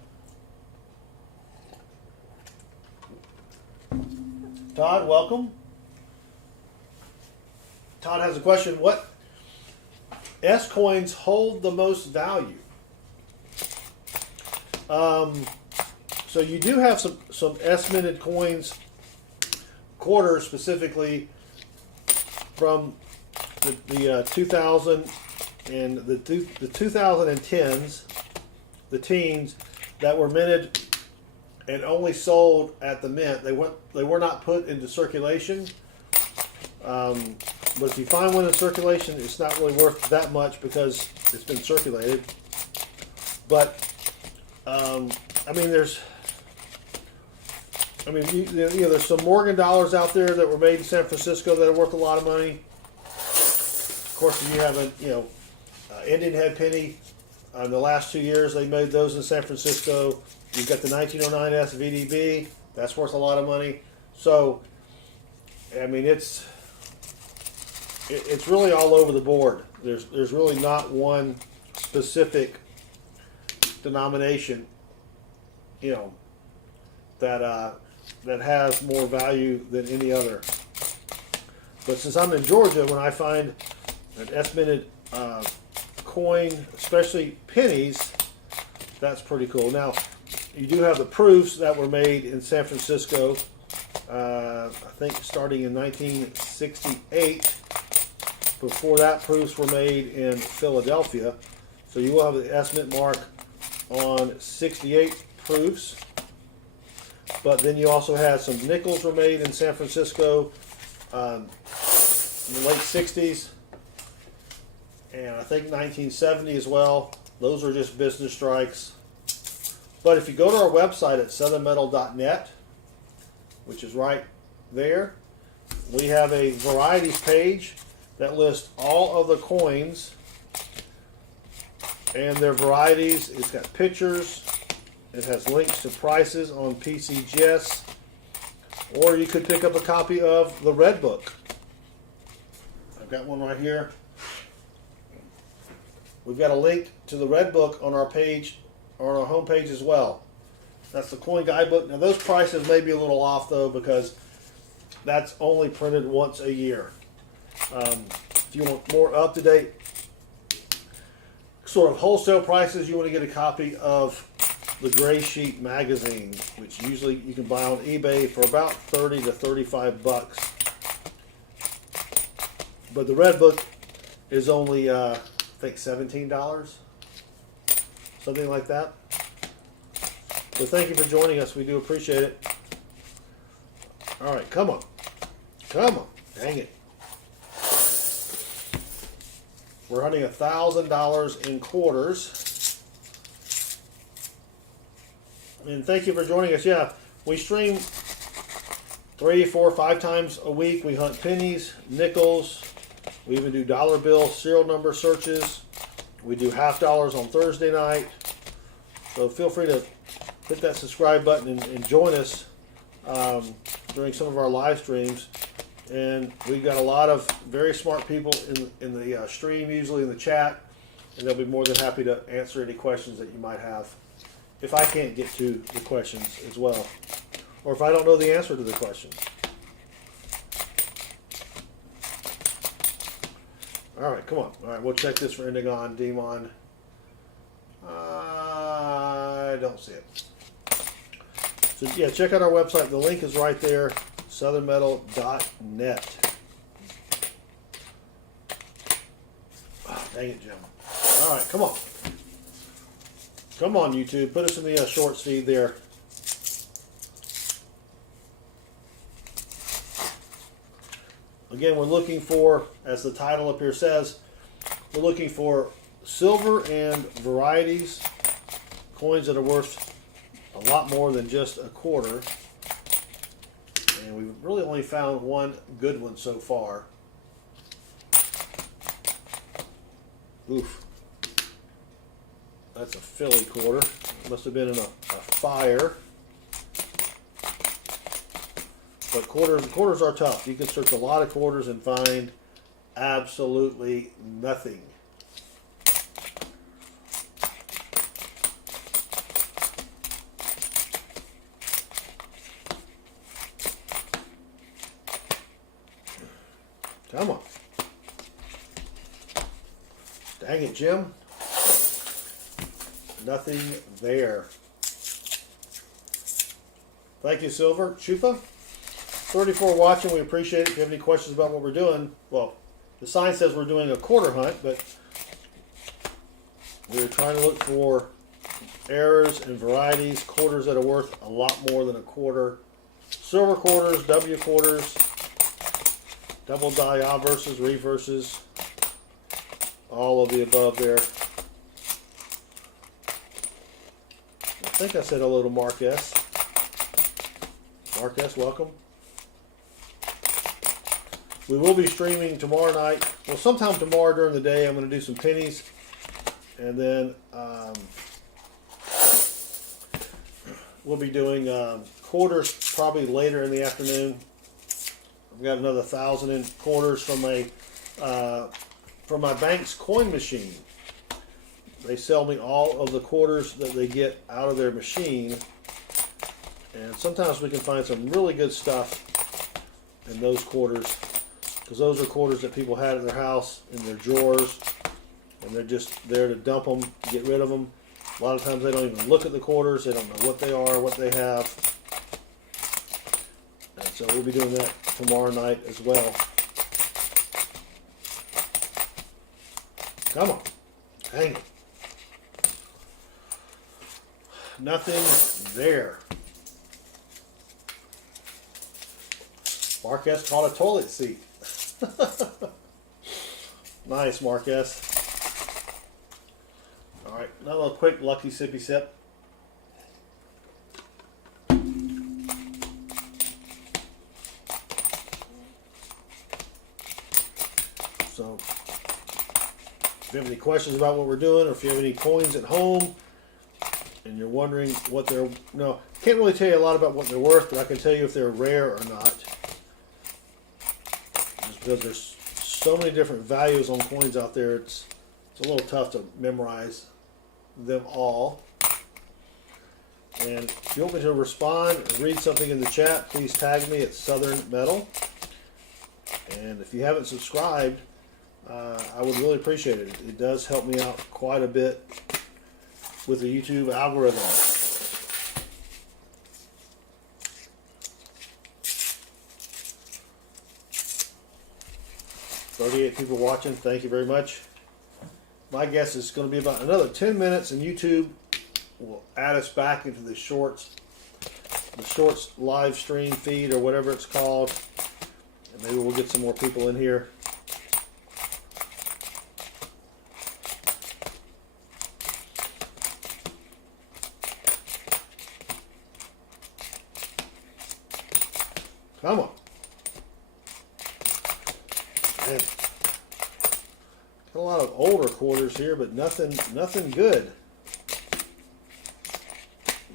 Todd, welcome. Todd has a question. What S coins hold the most value? So you do have some S minted coins, quarters specifically from the 2000 and the 2010s, the teens that were minted and only sold at the mint. They were not put into circulation. But if you find one in circulation, it's not really worth that much because it's been circulated. But I mean, there's some Morgan dollars out there that were made in San Francisco that are worth a lot of money. Of course, if you have a Indian head penny, in the last 2 years they made those in San Francisco. You've got the 1909 SVDB, that's worth a lot of money. So, I mean, it's really all over the board. There's really not one specific denomination, that has more value than any other. But since I'm in Georgia, when I find an S-minted coin, especially pennies, that's pretty cool. Now, you do have the proofs that were made in San Francisco, I think starting in 1968. Before that, proofs were made in Philadelphia. So you will have the S-mint mark on 68 proofs. But then you also had some nickels were made in San Francisco in the late 60s. And I think 1970 as well. Those are just business strikes. But if you go to our website at southernmetal.net, which is right there, we have a varieties page that lists all of the coins and their varieties. It's got pictures. It has links to prices on PCGS. Or you could pick up a copy of the Red Book. I've got one right here. We've got a link to the Red Book on our page, or on our homepage as well. That's the Coin Guidebook. Now those prices may be a little off though, because that's only printed once a year. If you want more up-to-date sort of wholesale prices, you want to get a copy of the Gray Sheet magazine, which usually you can buy on eBay for about 30 to 35 bucks. But the Red Book is only, I think, $17, something like that. So thank you for joining us. We do appreciate it. All right, come on. Come on. Dang it. We're hunting $1,000 in quarters. And thank you for joining us. Yeah, we stream 3, 4, 5 times a week. We hunt pennies, nickels. We even do dollar bill serial number searches. We do $half on Thursday night. So feel free to hit that subscribe button and join us during some of our live streams. And we've got a lot of very smart people in the stream, usually in the chat, and they'll be more than happy to answer any questions that you might have. If I can't get to the questions as well, or if I don't know the answer to the questions. All right, come on. All right, we'll check this for Indigon, Demon. I don't see it. So yeah, check out our website. The link is right there, southernmetal.net. Oh, dang it, Jim. All right, come on. Come on, YouTube. Put us in the shorts feed there. Again, we're looking for, as the title up here says, we're looking for silver and varieties, coins that are worth a lot more than just a quarter. And we've really only found one good one so far. Oof. That's a Philly quarter. Must have been in a fire. But quarters are tough. You can search a lot of quarters and find absolutely nothing. Come on. Dang it, Jim. Nothing there. Thank you, Silver. Chupa. 34 watching. We appreciate it. If you have any questions about what we're doing, well, the sign says we're doing a quarter hunt, but we're trying to look for errors and varieties, quarters that are worth a lot more than a quarter. Silver quarters, W quarters, double die versus reverses, all of the above there. I think I said hello to Mark S. Mark S, welcome. We will be streaming tomorrow night. Well, sometime tomorrow during the day, I'm going to do some pennies. And then we'll be doing quarters probably later in the afternoon. I've got another 1,000 in quarters from my bank's coin machine. They sell me all of the quarters that they get out of their machine. And sometimes we can find some really good stuff in those quarters, because those are quarters that people had in their house, in their drawers, and they're just there to dump them, get rid of them. A lot of times they don't even look at the quarters. They don't know what they are, what they have. And so we'll be doing that tomorrow night as well. Come on. Hang it. Nothing there. Mark S caught a toilet seat. Nice, Mark S. All right, another quick lucky sippy sip. So, if you have any questions about what we're doing, or if you have any coins at home, and you're wondering what they're, no, can't really tell you a lot about what they're worth, but I can tell you if they're rare or not. Just because there's so many different values on coins out there, it's a little tough to memorize them all. And if you want me to respond or read something in the chat, please tag me at Southern Metal. And if you haven't subscribed, I would really appreciate it. It does help me out quite a bit with the YouTube algorithm. 38 people watching. Thank you very much. My guess is going to be about another 10 minutes, and YouTube will add us back into the shorts live stream feed or whatever it's called, and maybe we'll get some more people in here. Come on. Man. Got a lot of older quarters here, but nothing good.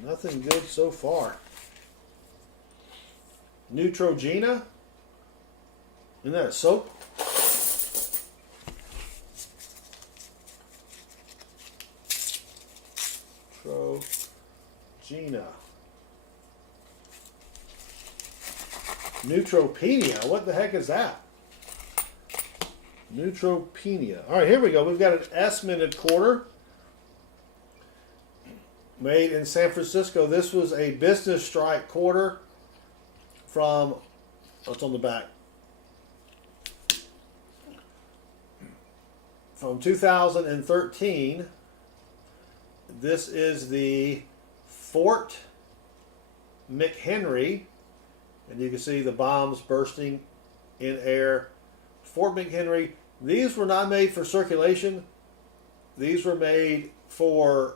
Nothing good so far. Neutrogena? Isn't that a soap? Neutrogena. Neutropenia. What the heck is that? Neutropenia. All right, here we go. We've got an S-minted quarter made in San Francisco. This was a business strike quarter from, what's on the back? From 2013. This is the Fort McHenry. And you can see the bombs bursting in air. Fort McHenry. These were not made for circulation. These were made for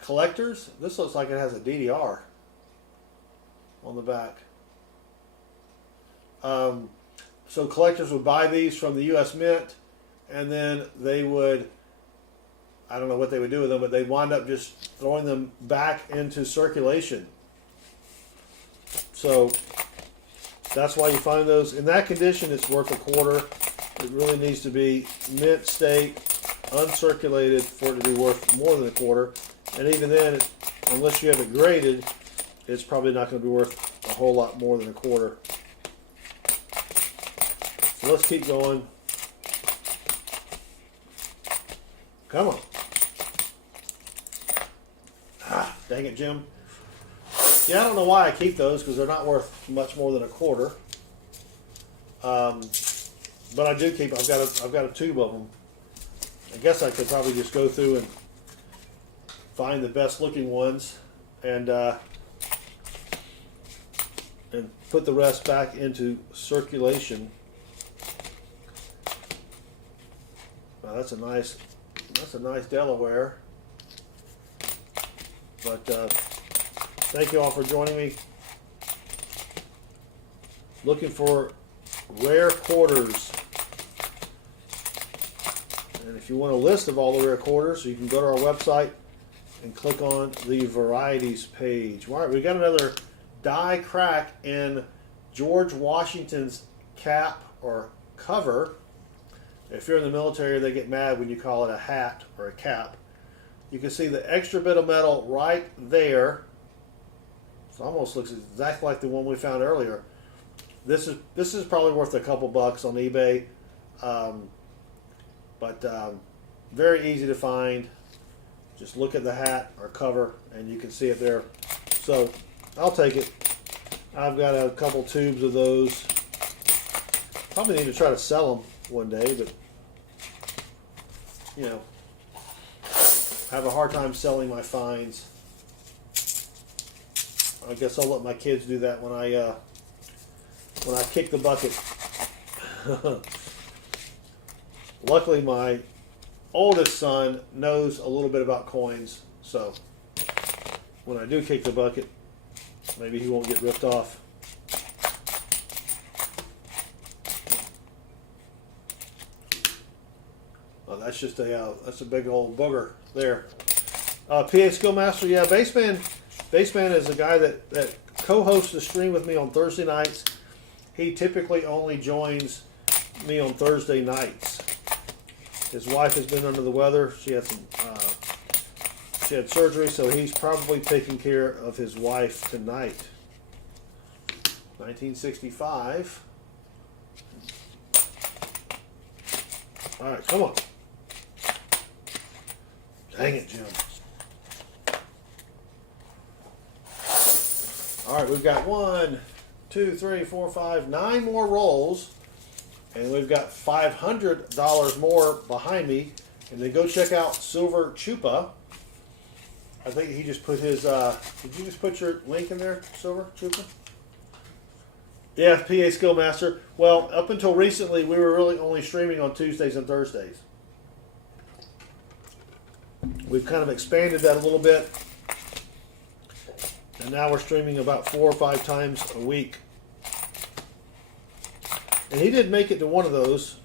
collectors. This looks like it has a DDR on the back. So collectors would buy these from the U.S. Mint, and then they would I don't know what they would do with them, but they'd wind up just throwing them back into circulation. So that's why you find those in that condition. It's worth a quarter. It really needs to be mint state, uncirculated for it to be worth more than a quarter. And even then, unless you have it graded, it's probably not going to be worth a whole lot more than a quarter. So let's keep going. Come on. Ah, dang it, Jim. Yeah, I don't know why I keep those, because they're not worth much more than a quarter. But I do keep. I've got a tube of them. I guess I could probably just go through and find the best looking ones and put the rest back into circulation. Wow, that's a nice Delaware. But thank you all for joining me. Looking for rare quarters. And if you want a list of all the rare quarters, you can go to our website and click on the varieties page. All right, we got another die crack in George Washington's cap or cover. If you're in the military, they get mad when you call it a hat or a cap. You can see the extra bit of metal right there. It almost looks exactly like the one we found earlier. This is probably worth a couple bucks on eBay, but very easy to find. Just look at the hat or cover, and you can see it there. So I'll take it. I've got a couple tubes of those. Probably need to try to sell them one day, but you know, I have a hard time selling my finds. I guess I'll let my kids do that when I kick the bucket. Luckily, my oldest son knows a little bit about coins, so when I do kick the bucket, maybe he won't get ripped off. Well, that's just that's a big old booger there. PA Skillmaster, yeah, Baseman is a guy that co-hosts the stream with me on Thursday nights. He typically only joins me on Thursday nights. His wife has been under the weather. She had surgery, so he's probably taking care of his wife tonight. 1965. All right, come on. Dang it, Jim. All right, we've got 1, 2, 3, 4, 5, 9 more rolls, and we've got $500 more behind me. And then go check out Silver Chupa. I think he just put his. Did you just put your link in there, Silver Chupa? Yeah, PA Skillmaster. Well, up until recently, we were really only streaming on Tuesdays and Thursdays. We've kind of expanded that a little bit. And now we're streaming about 4 or 5 times a week. And he did make it to one of those,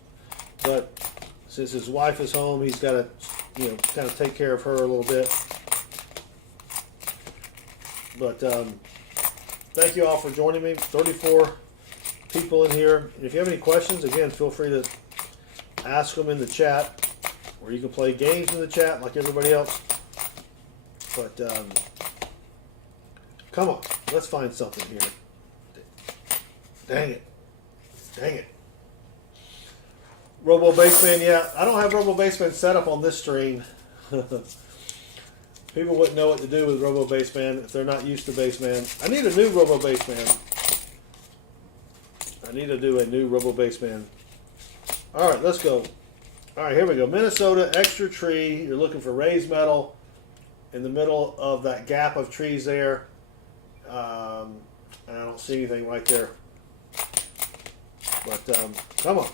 but since his wife is home, he's got to, kind of take care of her a little bit. But thank you all for joining me. 34 people in here. And if you have any questions, again, feel free to ask them in the chat, or you can play games in the chat like everybody else. But come on, let's find something here. Dang it. Robo Baseman, yeah. I don't have Robo Baseman set up on this stream. People wouldn't know what to do with Robo Baseman if they're not used to Baseman. I need a new Robo Baseman. I need to do a new Robo Baseman. All right, let's go. All right, here we go. Minnesota extra tree. You're looking for raised metal in the middle of that gap of trees there. And I don't see anything right there. But come on.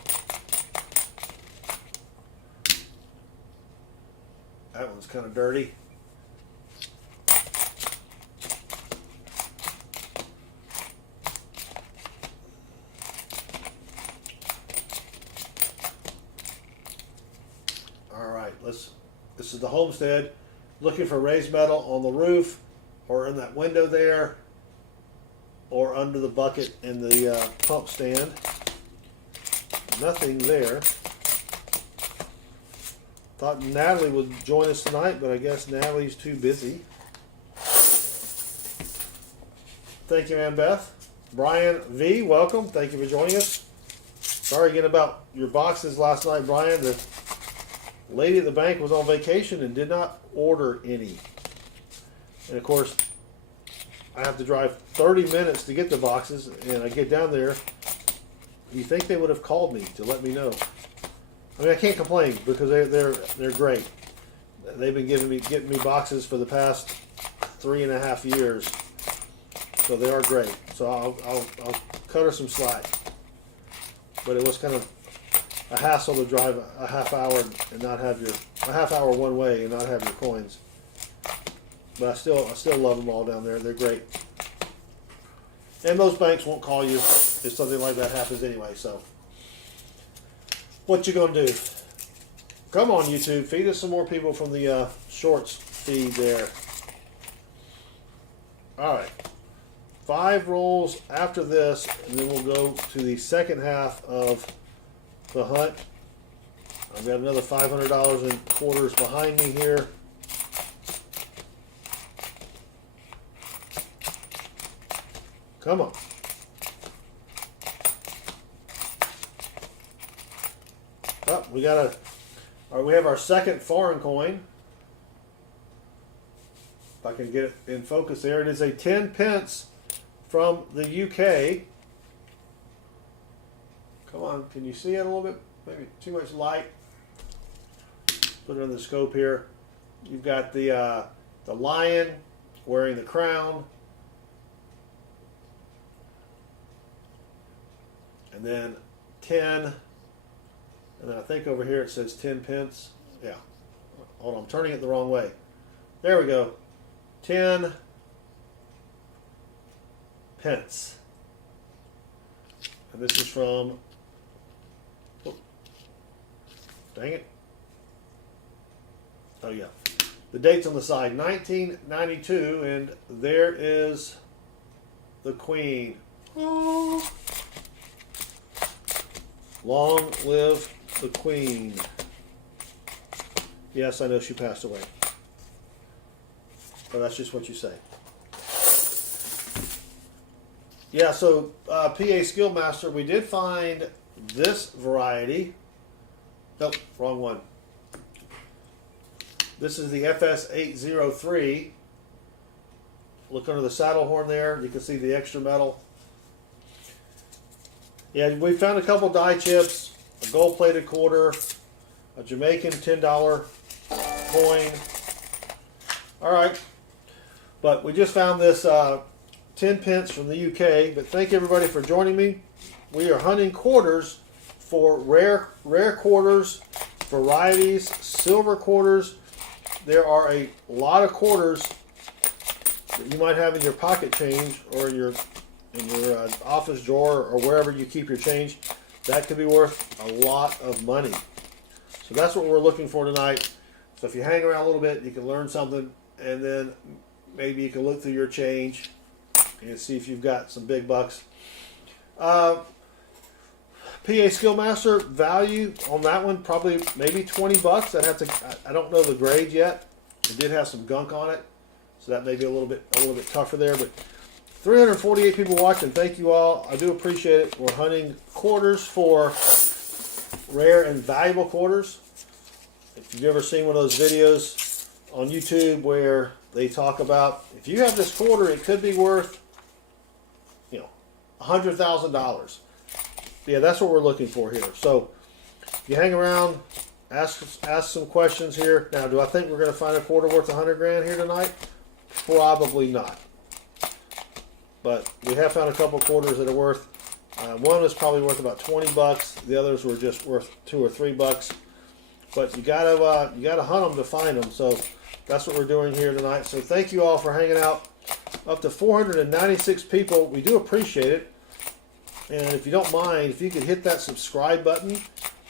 That one's kind of dirty. All right, let's This is the homestead. Looking for raised metal on the roof or in that window there or under the bucket in the pump stand. Nothing there. Thought Natalie would join us tonight, but I guess Natalie's too busy. Thank you, Ann Beth. Brian V, welcome. Thank you for joining us. Sorry again about your boxes last night, Brian. The lady at the bank was on vacation and did not order any. And of course, I have to drive 30 minutes to get the boxes, and I get down there. You think they would have called me to let me know? I mean, I can't complain because they're great. They've been getting me boxes for the past 3.5 years, so they are great. So I'll cut her some slack. But it was kind of a hassle to drive a half hour and not have a half hour one way and not have your coins. But I still love them all down there. They're great. And most banks won't call you if something like that happens anyway. So what you gonna do? Come on, YouTube, feed us some more people from the shorts feed there. All right, 5 rolls after this, and then we'll go to the second half of the hunt. I've got another $500 in quarters behind me here. Come on. Oh, we have our second foreign coin. If I can get it in focus there. It is a 10 pence from the UK. Come on, can you see it a little bit? Maybe too much light. Put it on the scope here. You've got the lion wearing the crown. And then 10, and then I think over here it says 10 pence. Yeah. Hold on, I'm turning it the wrong way. There we go. 10 pence. And this is from, oh, dang it. Oh yeah. The date's on the side, 1992, and there is the Queen. Oh. Long live the Queen. Yes, I know she passed away. But that's just what you say. Yeah, so PA Skillmaster, we did find this variety. Nope, wrong one. This is the FS803. Look under the saddle horn there. You can see the extra metal. Yeah, we found a couple die chips, a gold-plated quarter, a Jamaican $10 coin. All right, but we just found this 10 pence from the UK. But thank everybody for joining me. We are hunting quarters for rare quarters, varieties, silver quarters. There are a lot of quarters that you might have in your pocket change or in your office drawer or wherever you keep your change. That could be worth a lot of money. So that's what we're looking for tonight. So if you hang around a little bit, you can learn something, and then maybe you can look through your change and see if you've got some big bucks. PA Skillmaster value on that one, probably maybe 20 bucks. I don't know the grade yet. It did have some gunk on it, so that may be a little bit tougher there, but 348 people watching. Thank you all. I do appreciate it. We're hunting quarters for rare and valuable quarters. If you've ever seen one of those videos on YouTube where they talk about if you have this quarter, it could be worth, $100,000. Yeah, that's what we're looking for here. So if you hang around, ask some questions here. Now, do I think we're going to find a quarter worth 100 grand here tonight? Probably not. But we have found a couple quarters that are worth, one was probably worth about 20 bucks. The others were just worth $2 or $3. But you gotta hunt them to find them. So that's what we're doing here tonight. So thank you all for hanging out. Up to 496 people. We do appreciate it. And if you don't mind, if you could hit that subscribe button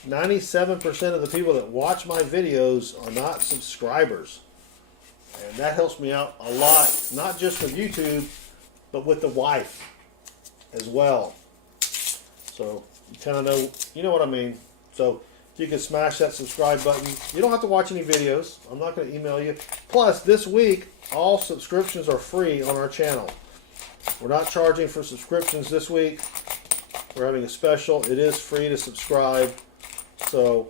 97% of the people that watch my videos are not subscribers. And that helps me out a lot, not just with YouTube, but with the wife as well. So you kind of know, you know what I mean. So if you can smash that subscribe button, you don't have to watch any videos. I'm not going to email you. Plus, this week, all subscriptions are free on our channel. We're not charging for subscriptions this week. We're having a special. It is free to subscribe. So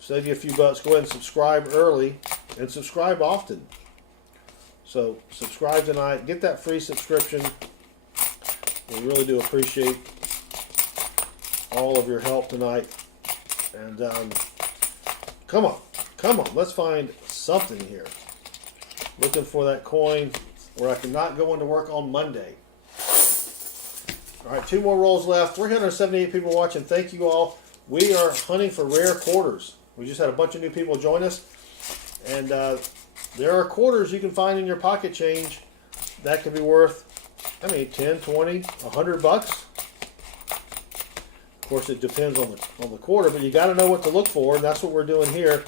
save you a few bucks. Go ahead and subscribe early and subscribe often. So subscribe tonight. Get that free subscription. We really do appreciate all of your help tonight. And come on. Let's find something here. Looking for that coin where I cannot go into work on Monday. All right, 2 more rolls left. 378 people watching. Thank you all. We are hunting for rare quarters. We just had a bunch of new people join us. And there are quarters you can find in your pocket change that could be worth, 10, 20, 100 bucks. Of course, it depends on the quarter, but you got to know what to look for, and that's what we're doing here.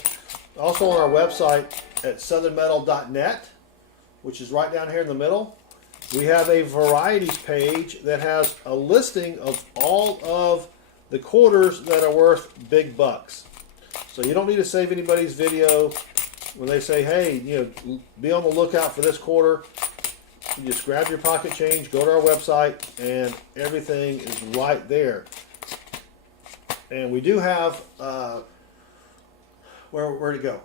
Also on our website at southernmetal.net, which is right down here in the middle, we have a varieties page that has a listing of all of the quarters that are worth big bucks. So you don't need to save anybody's video when they say, hey, be on the lookout for this quarter. You just grab your pocket change, go to our website, and everything is right there. And we do have, where'd it go?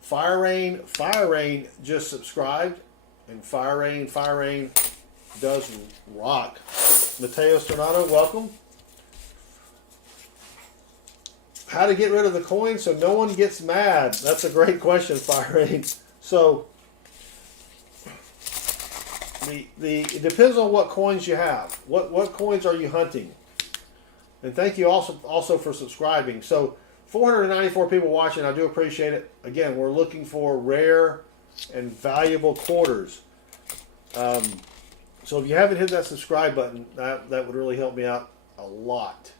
Fire Rain just subscribed, and Fire Rain does rock. Mateo Stornado, welcome. How to get rid of the coin so no one gets mad? That's a great question, Fire Rain. So it depends on what coins you have. What coins are you hunting? And thank you also for subscribing. So 494 people watching. I do appreciate it. Again, we're looking for rare and valuable quarters. So if you haven't hit that subscribe button, that would really help me out a lot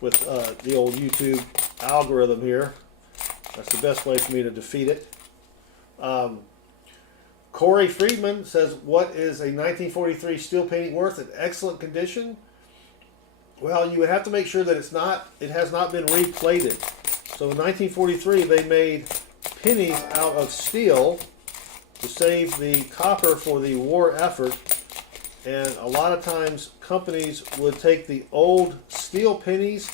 with the old YouTube algorithm here. That's the best way for me to defeat it. Corey Friedman says, what is a 1943 steel penny worth in excellent condition? Well, you would have to make sure that it has not been replated. So in 1943, they made pennies out of steel to save the copper for the war effort. And a lot of times, companies would take the old steel pennies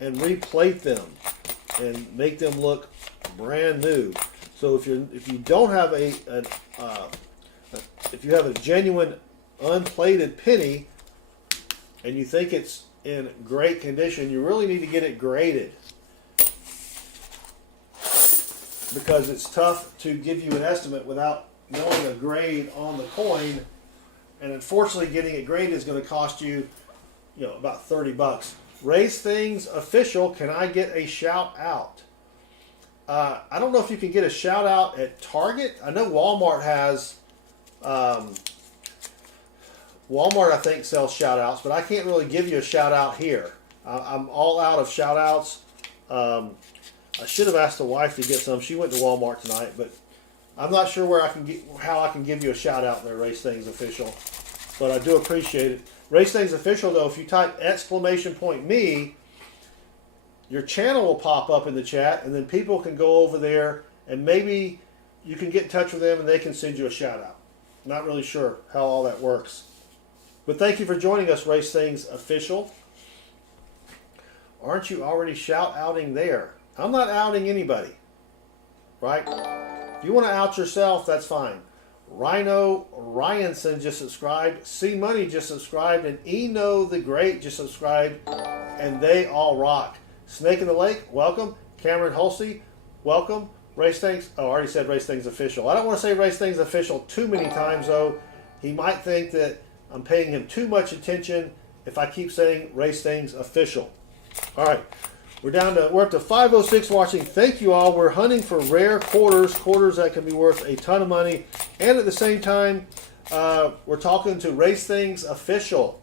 and replate them and make them look brand new. So if you don't have if you have a genuine unplated penny and you think it's in great condition, you really need to get it graded, because it's tough to give you an estimate without knowing a grade on the coin. And unfortunately, getting it graded is going to cost you, about 30 bucks. Raise Things Official, can I get a shout out? I don't know if you can get a shout out at Target. I know Walmart has, Walmart I think sells shout outs, but I can't really give you a shout out here. I'm all out of shout outs. I should have asked the wife to get some. She went to Walmart tonight, but I'm not sure how I can give you a shout out there, Race Things Official. But I do appreciate it. Race Things Official, though, if you type !me, your channel will pop up in the chat, and then people can go over there, and maybe you can get in touch with them, and they can send you a shout out. Not really sure how all that works. But thank you for joining us, Race Things Official. Aren't you already shout-outing there? I'm not outing anybody, right? If you want to out yourself, that's fine. Rhino Ryanson just subscribed. C Money just subscribed. And Eno the Great just subscribed. And they all rock. Snake in the Lake, welcome. Cameron Hulsey, welcome. Race Things, I already said Race Things Official. I don't want to say Race Things Official too many times, though. He might think that I'm paying him too much attention if I keep saying Race Things Official. All right. We're up to 506 watching. Thank you all. We're hunting for rare quarters that can be worth a ton of money. And at the same time, we're talking to Race Things Official,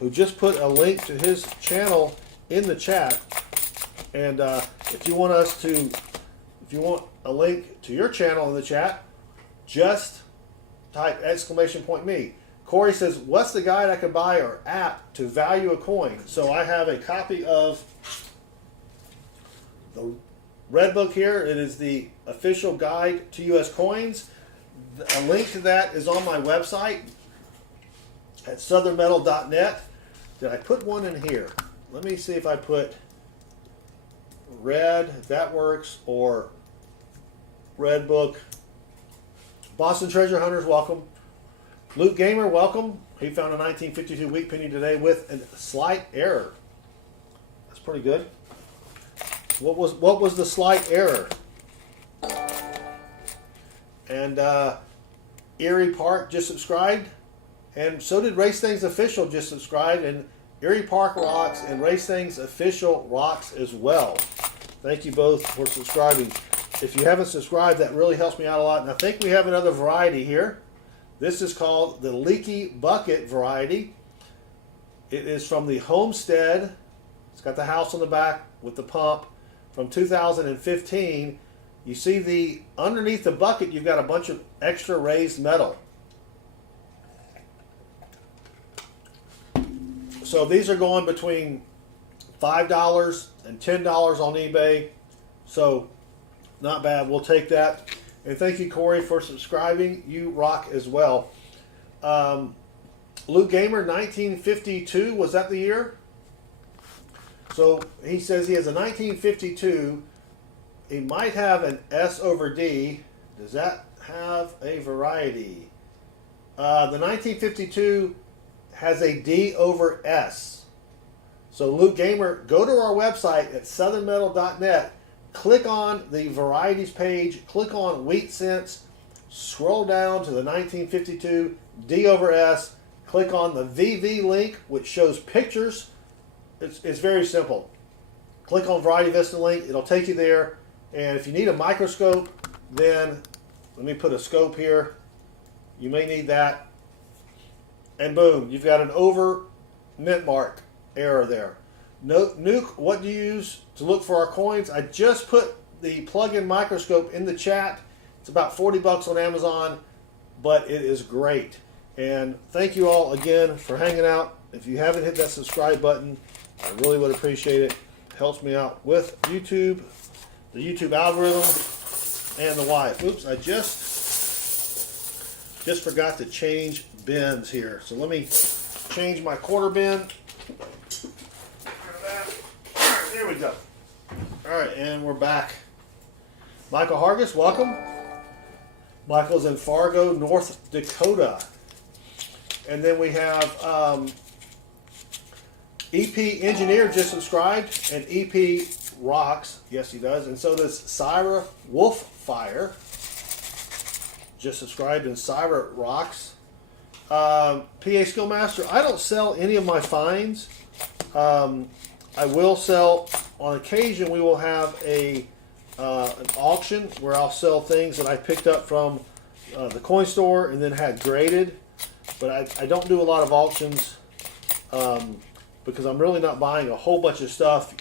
who just put a link to his channel in the chat. And if you want a link to your channel in the chat, just type !me. Corey says, what's the guide I can buy or app to value a coin? So I have a copy of the red book here. It is the official guide to U.S. coins. A link to that is on my website at southernmetal.net. Did I put one in here? Let me see if I put red, if that works, or red book. Boston Treasure Hunters, welcome. Luke Gamer, welcome. He found a 1952 week penny today with a slight error. That's pretty good. What was the slight error? And Erie Park just subscribed, and so did Race Things Official just subscribed, and Erie Park rocks and Race Things Official rocks as well. Thank you both for subscribing. If you haven't subscribed, that really helps me out a lot. And I think we have another variety here. This is called the Leaky Bucket variety. It is from the Homestead. It's got the house on the back with the pump from 2015. You see the underneath the bucket, you've got a bunch of extra raised metal. So these are going between $5 and $10 on eBay. So not bad. We'll take that. And thank you, Corey, for subscribing. You rock as well. Luke Gamer, 1952. Was that the year? So he says he has a 1952. He might have an S over D. Does that have a variety? The 1952 has a D over S. So Luke Gamer, go to our website at southernmetal.net. Click on the varieties page, click on wheat cents, scroll down to the 1952 D over S, click on the VV link, which shows pictures. It's very simple. Click on Variety Vista link, it'll take you there. And if you need a microscope, then let me put a scope here. You may need that. And boom, you've got an over mint mark error there. Nuke, what do you use to look for our coins? I just put the plug-in microscope in the chat. It's about 40 bucks on Amazon, but it is great. And thank you all again for hanging out. If you haven't hit that subscribe button, I really would appreciate it. It helps me out with YouTube, the YouTube algorithm, and the wife. Oops, I just forgot to change bins here. So let me change my quarter bin. There we go. All right, and we're back. Michael Hargis, welcome. Michael's in Fargo, North Dakota. And then we have EP Engineer just subscribed, and EP rocks. Yes, he does. And so does Syra Wolffire. Just subscribed, and Syra rocks. PA Skillmaster, I don't sell any of my finds. I will sell, on occasion, we will have an auction where I'll sell things that I picked up from the coin store and then had graded. But I don't do a lot of auctions because I'm really not buying a whole bunch of stuff.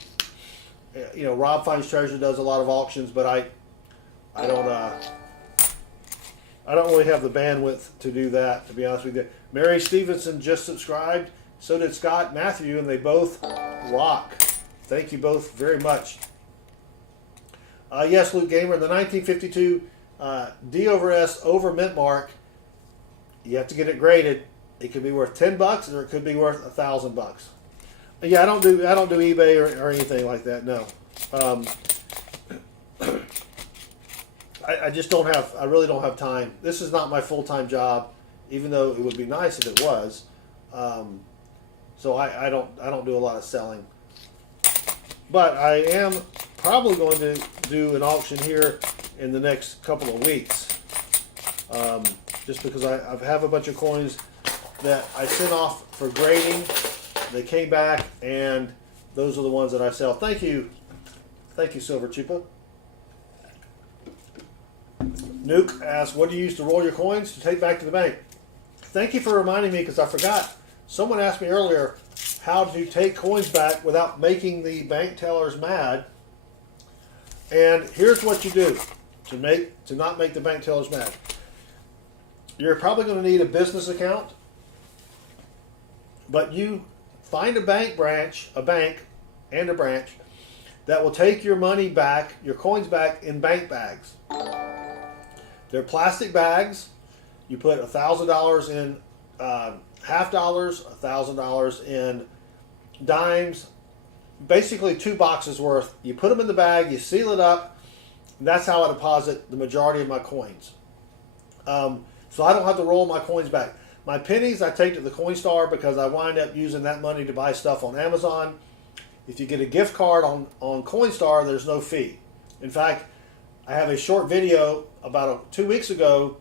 You know, Rob Finds Treasure does a lot of auctions, but I don't really have the bandwidth to do that, to be honest with you. Mary Stevenson just subscribed. So did Scott Matthew, and they both rock. Thank you both very much. Yes, Luke Gamer, the 1952 D over S over mint mark. You have to get it graded. It could be worth $10, or it could be worth $1,000. Yeah, I don't do eBay or anything like that. No. I just don't have. I really don't have time. This is not my full-time job, even though it would be nice if it was. So I don't do a lot of selling. But I am probably going to do an auction here in the next couple of weeks. Just because I have a bunch of coins that I sent off for grading. They came back, and those are the ones that I sell. Thank you. Thank you, Silver Chupa. Nuke asks, what do you use to roll your coins to take back to the bank? Thank you for reminding me, because I forgot. Someone asked me earlier how to take coins back without making the bank tellers mad. And here's what you do to not make the bank tellers mad. You're probably going to need a business account, but you find a bank and a branch that will take your money back, your coins back in bank bags. They're plastic bags. You put $1,000 in half dollars, $1,000 in dimes, basically 2 boxes worth. You put them in the bag, you seal it up, and that's how I deposit the majority of my coins. So I don't have to roll my coins back. My pennies I take to the Coinstar because I wind up using that money to buy stuff on Amazon. If you get a gift card on Coinstar, there's no fee. In fact, I have a short video about 2 weeks ago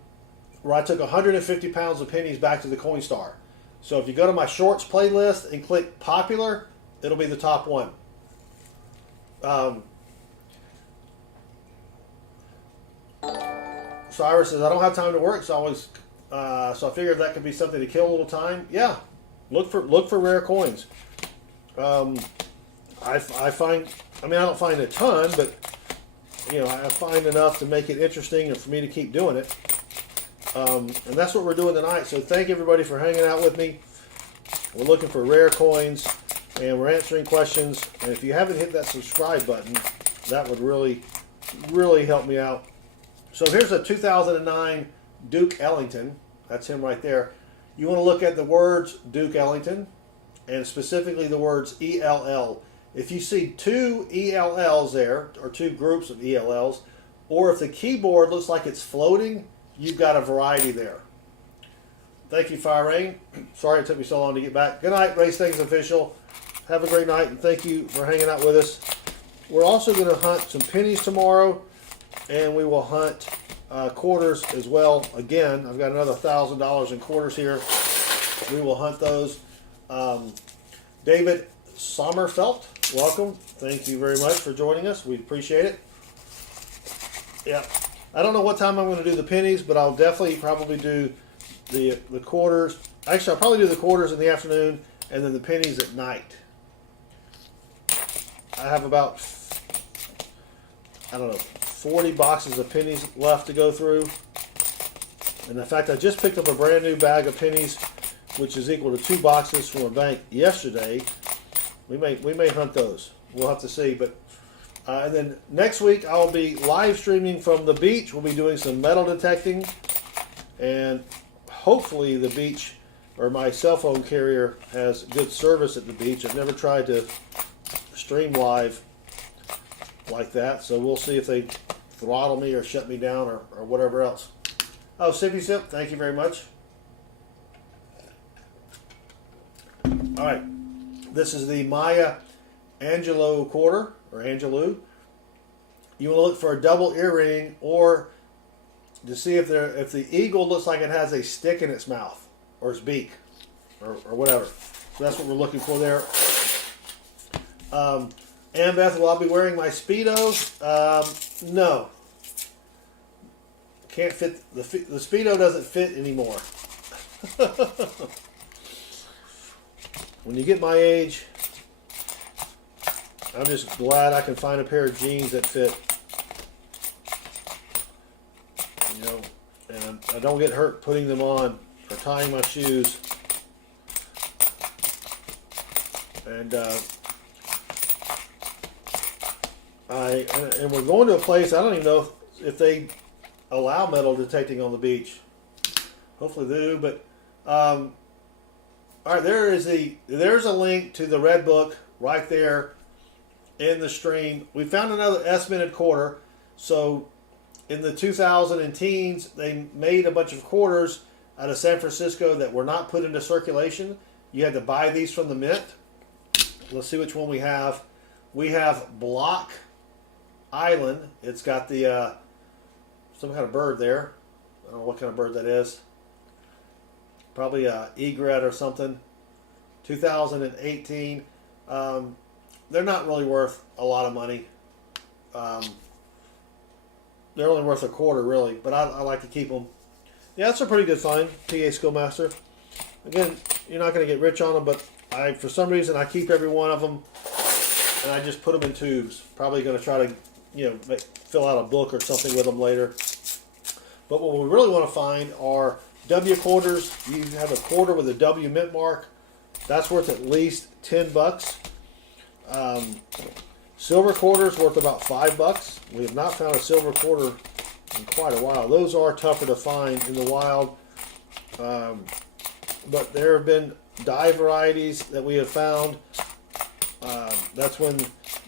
where I took 150 pounds of pennies back to the Coinstar. So if you go to my shorts playlist and click popular, it'll be the top one. Cyrus says, I don't have time to work, so I figured that could be something to kill a little time. Yeah, look for rare coins. I find, I don't find a ton, but I find enough to make it interesting and for me to keep doing it. And that's what we're doing tonight. So thank everybody for hanging out with me. We're looking for rare coins and we're answering questions. And if you haven't hit that subscribe button, that would really, really help me out. So here's a 2009 Duke Ellington. That's him right there. You want to look at the words Duke Ellington and specifically the words ELL. If you see 2 ELLs there, or 2 groups of ELLs, or if the keyboard looks like it's floating, you've got a variety there. Thank you, Fire Rain. Sorry it took me so long to get back. Good night, Race Things Official. Have a great night, and thank you for hanging out with us. We're also going to hunt some pennies tomorrow, and we will hunt quarters as well. Again, I've got another $1,000 in quarters here. We will hunt those. David Sommerfelt, welcome. Thank you very much for joining us. We appreciate it. Yeah. I don't know what time I'm going to do the pennies, but I'll definitely probably do the quarters. Actually, I'll probably do the quarters in the afternoon and then the pennies at night. I have about, 40 boxes of pennies left to go through. And in fact, I just picked up a brand new bag of pennies, which is equal to 2 boxes from a bank yesterday. We may hunt those. We'll have to see. But and then next week I'll be live streaming from the beach. We'll be doing some metal detecting, and hopefully the beach or my cell phone carrier has good service at the beach. I've never tried to stream live like that, so we'll see if they throttle me or shut me down or whatever else. Oh, Sippy Sip, thank you very much. All right, this is the Maya Angelou quarter, or Angelou. You want to look for a double earring, or to see if the eagle looks like it has a stick in its mouth or its beak, or whatever. So that's what we're looking for there. Annabeth, will I be wearing my Speedo? No. Can't fit, the Speedo doesn't fit anymore. When you get my age, I'm just glad I can find a pair of jeans that fit. And I don't get hurt putting them on or tying my shoes. And and we're going to a place, I don't even know if they allow metal detecting on the beach. Hopefully they do, but all right, there's a link to the red book right there in the stream. We found another S-minted quarter. So in the 2000 teens, they made a bunch of quarters out of San Francisco that were not put into circulation. You had to buy these from the mint. Let's see which one we have. We have Block Island. It's got the some kind of bird there. I don't know what kind of bird that is. Probably a egret or something. 2018. They're not really worth a lot of money. They're only worth a quarter, really, but I like to keep them. Yeah, that's a pretty good find, PA Schoolmaster. Again, you're not going to get rich on them, but for some reason, I keep every one of them, and I just put them in tubes. Probably going to try to fill out a book or something with them later. But what we really want to find are W quarters. You have a quarter with a W mint mark. That's worth at least $10. Silver quarters worth about $5. We have not found a silver quarter in quite a while. Those are tougher to find in the wild. But there have been die varieties that we have found. That's when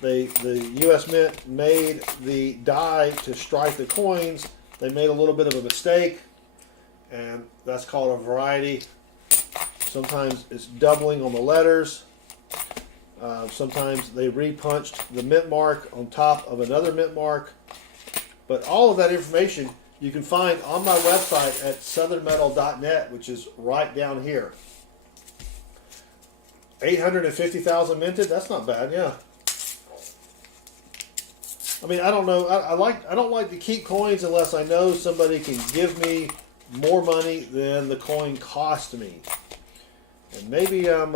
the U.S. Mint made the die to strike the coins. They made a little bit of a mistake, and that's called a variety. Sometimes it's doubling on the letters. Sometimes they repunched the mint mark on top of another mint mark. But all of that information you can find on my website at southernmetal.net, which is right down here. 850,000 minted. That's not bad, yeah. I mean, I don't know. I don't like to keep coins unless I know somebody can give me more money than the coin cost me. And maybe I'm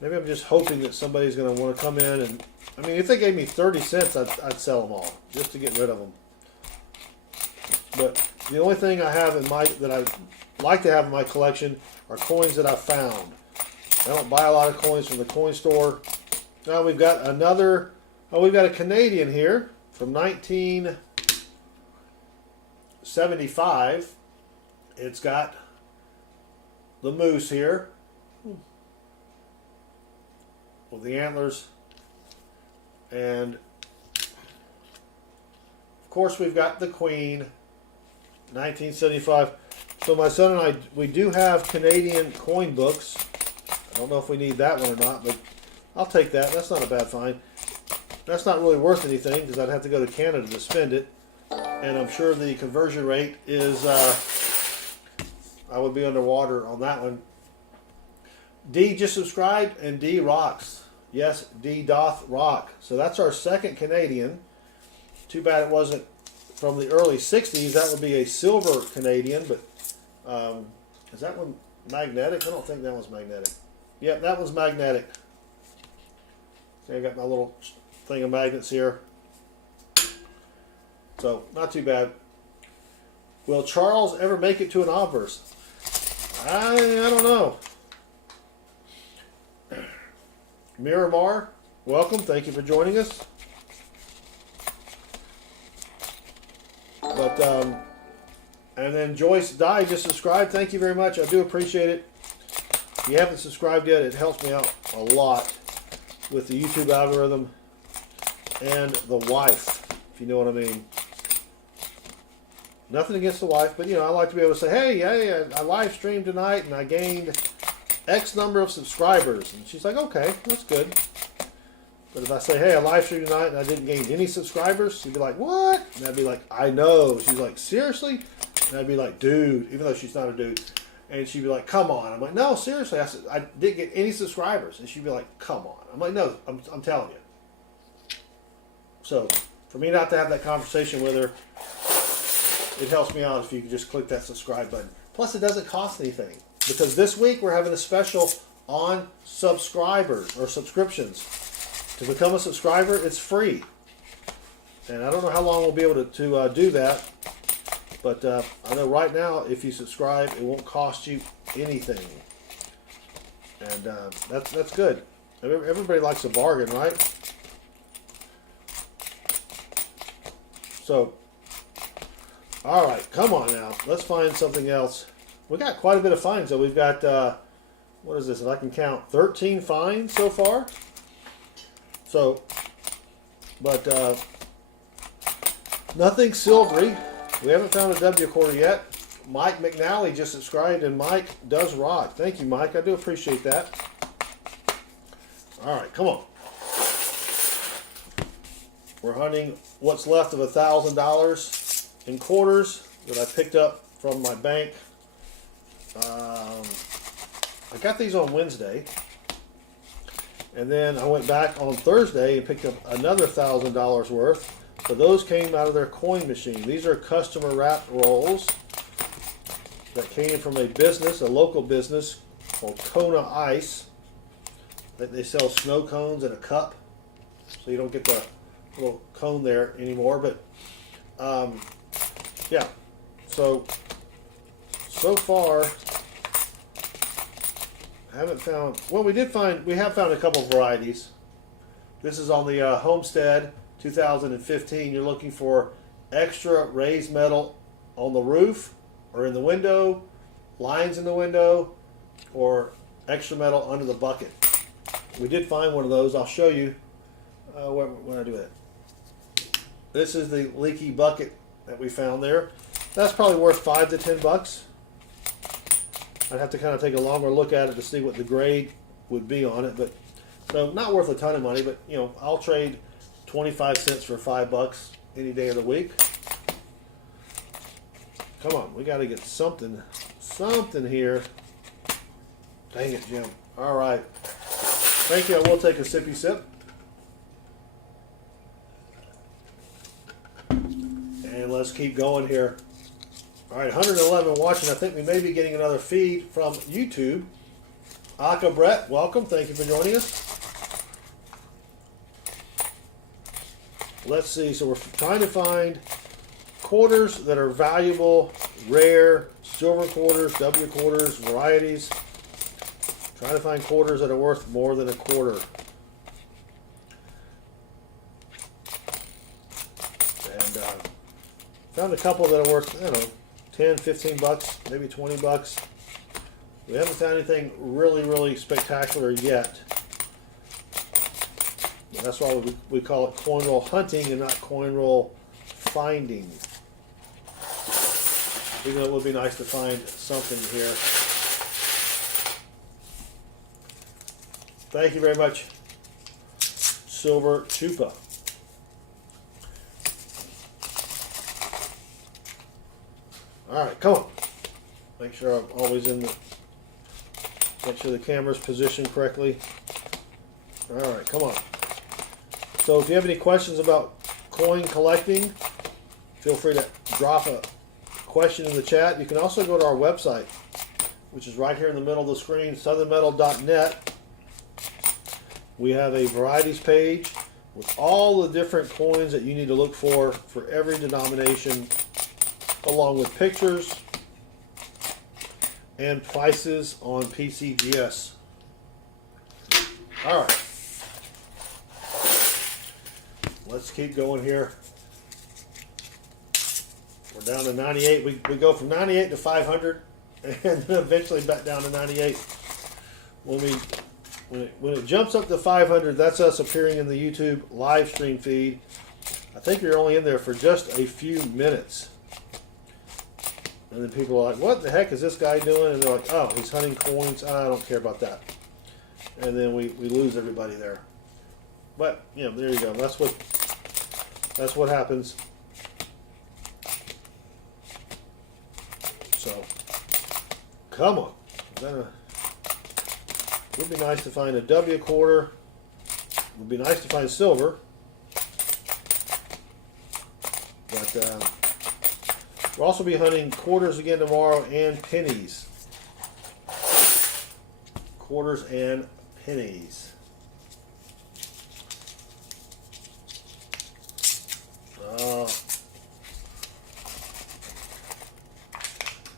just hoping that somebody's going to want to come in and, I mean, if they gave me 30 cents, I'd sell them all just to get rid of them. But the only thing I have that I like to have in my collection are coins that I found. I don't buy a lot of coins from the coin store. Now we've got we've got a Canadian here from 1975. It's got the moose here with the antlers, and of course we've got the Queen, 1975. So my son and I, we do have Canadian coin books. I don't know if we need that one or not, but I'll take that. That's not a bad find. That's not really worth anything because I'd have to go to Canada to spend it, and I'm sure the conversion rate is I would be underwater on that one. D just subscribed, and D rocks. Yes, D doth rock. So that's our second Canadian. Too bad it wasn't from the early 60s. That would be a silver Canadian, but is that one magnetic? I don't think that one's magnetic. Yep, that one's magnetic. See, I got my little thing of magnets here. So, not too bad. Will Charles ever make it to an obverse? I don't know. Miramar, welcome. Thank you for joining us. But, and then Joyce Dye just subscribed. Thank you very much. I do appreciate it. If you haven't subscribed yet, it helps me out a lot with the YouTube algorithm and the wife, if you know what I mean. Nothing against the wife, but I like to be able to say, hey, I live streamed tonight and I gained X number of subscribers. And she's like, okay, that's good. But if I say, hey, I live streamed tonight and I didn't gain any subscribers, she'd be like, what? And I'd be like, I know. She's like, seriously? And I'd be like, dude, even though she's not a dude. And she'd be like, come on. I'm like, no, seriously. I said, I didn't get any subscribers. And she'd be like, come on. I'm like, no, I'm telling you. So, for me not to have that conversation with her, it helps me out if you can just click that subscribe button. Plus, it doesn't cost anything. Because this week, we're having a special on subscribers or subscriptions. To become a subscriber, it's free. And I don't know how long we'll be able to do that. But I know right now, if you subscribe, it won't cost you anything. And that's good. Everybody likes a bargain, right? So, all right, come on now. Let's find something else. We got quite a bit of finds, though. We've got, what is this? If I can count, 13 finds so far. So, but nothing silvery. We haven't found a W quarter yet. Mike McNally just subscribed, and Mike does rock. Thank you, Mike. I do appreciate that. All right, come on. We're hunting what's left of $1,000 in quarters that I picked up from my bank. I got these on Wednesday. And then I went back on Thursday and picked up another $1,000 worth. So those came out of their coin machine. These are customer wrapped rolls that came from a business, a local business called Kona Ice. They sell snow cones in a cup, so you don't get the little cone there anymore, but yeah. So far, I haven't found. Well, we have found a couple of varieties. This is on the Homestead 2015. You're looking for extra raised metal on the roof or in the window, lines in the window, or extra metal under the bucket. We did find one of those. I'll show you when I do that. This is the Leaky bucket that we found there. That's probably worth $5 to $10. I'd have to kind of take a longer look at it to see what the grade would be on it, but so not worth a ton of money. But you know, I'll trade 25 cents for $5 any day of the week. Come on, we got to get something here. Dang it, Jim. All right. Thank you. I will take a sippy sip. And let's keep going here. All right, 111 watching. I think we may be getting another feed from YouTube. Aka Brett, welcome. Thank you for joining us. Let's see. So we're trying to find quarters that are valuable, rare, silver quarters, W quarters, varieties. Trying to find quarters that are worth more than a quarter. And found a couple that are worth, I don't know, 10, 15 bucks, maybe 20 bucks. We haven't found anything really spectacular yet. And that's why we call it coin roll hunting and not coin roll finding. Even though it would be nice to find something here. Thank you very much, Silver Chupa. All right, come on. Make sure I'm always make sure the camera's positioned correctly. All right, come on. So if you have any questions about coin collecting, feel free to drop a question in the chat. You can also go to our website, which is right here in the middle of the screen, southernmetal.net. We have a varieties page with all the different coins that you need to look for every denomination, along with pictures and prices on PCGS. All right. Let's keep going here. We're down to 98. We go from 98 to 500 and then eventually back down to 98. When it jumps up to 500, that's us appearing in the YouTube live stream feed. I think you're only in there for just a few minutes. And then people are like, what the heck is this guy doing? And they're like, oh, he's hunting coins. I don't care about that. And then we lose everybody there. But, you know, there you go. That's what happens. So, come on. It would be nice to find a W quarter. It would be nice to find silver. But we'll also be hunting quarters again tomorrow and pennies. Quarters and pennies.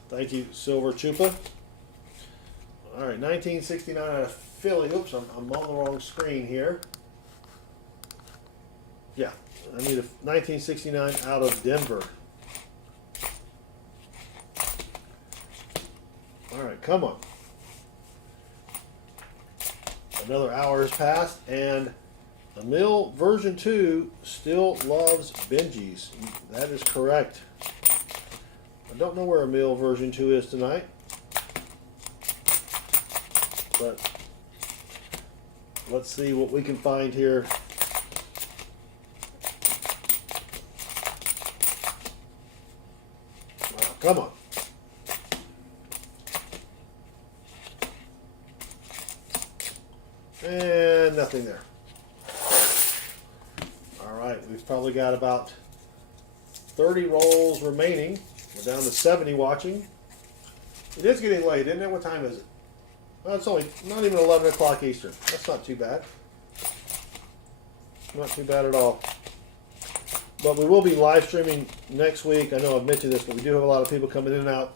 Thank you, Silver Chupa. All right, 1969 out of Philly. Oops, I'm on the wrong screen here. Yeah, I need a 1969 out of Denver. All right, come on. Another hour has passed, and the mill version 2 still loves Benjis. That is correct. I don't know where a mill version 2 is tonight. But let's see what we can find here. Wow, come on. And nothing there. All right, we've probably got about 30 rolls remaining. We're down to 70 watching. It is getting late, isn't it? What time is it? Well, it's only not even 11 o'clock Eastern. That's not too bad. Not too bad at all. But we will be live streaming next week. I know I've mentioned this, but we do have a lot of people coming in and out.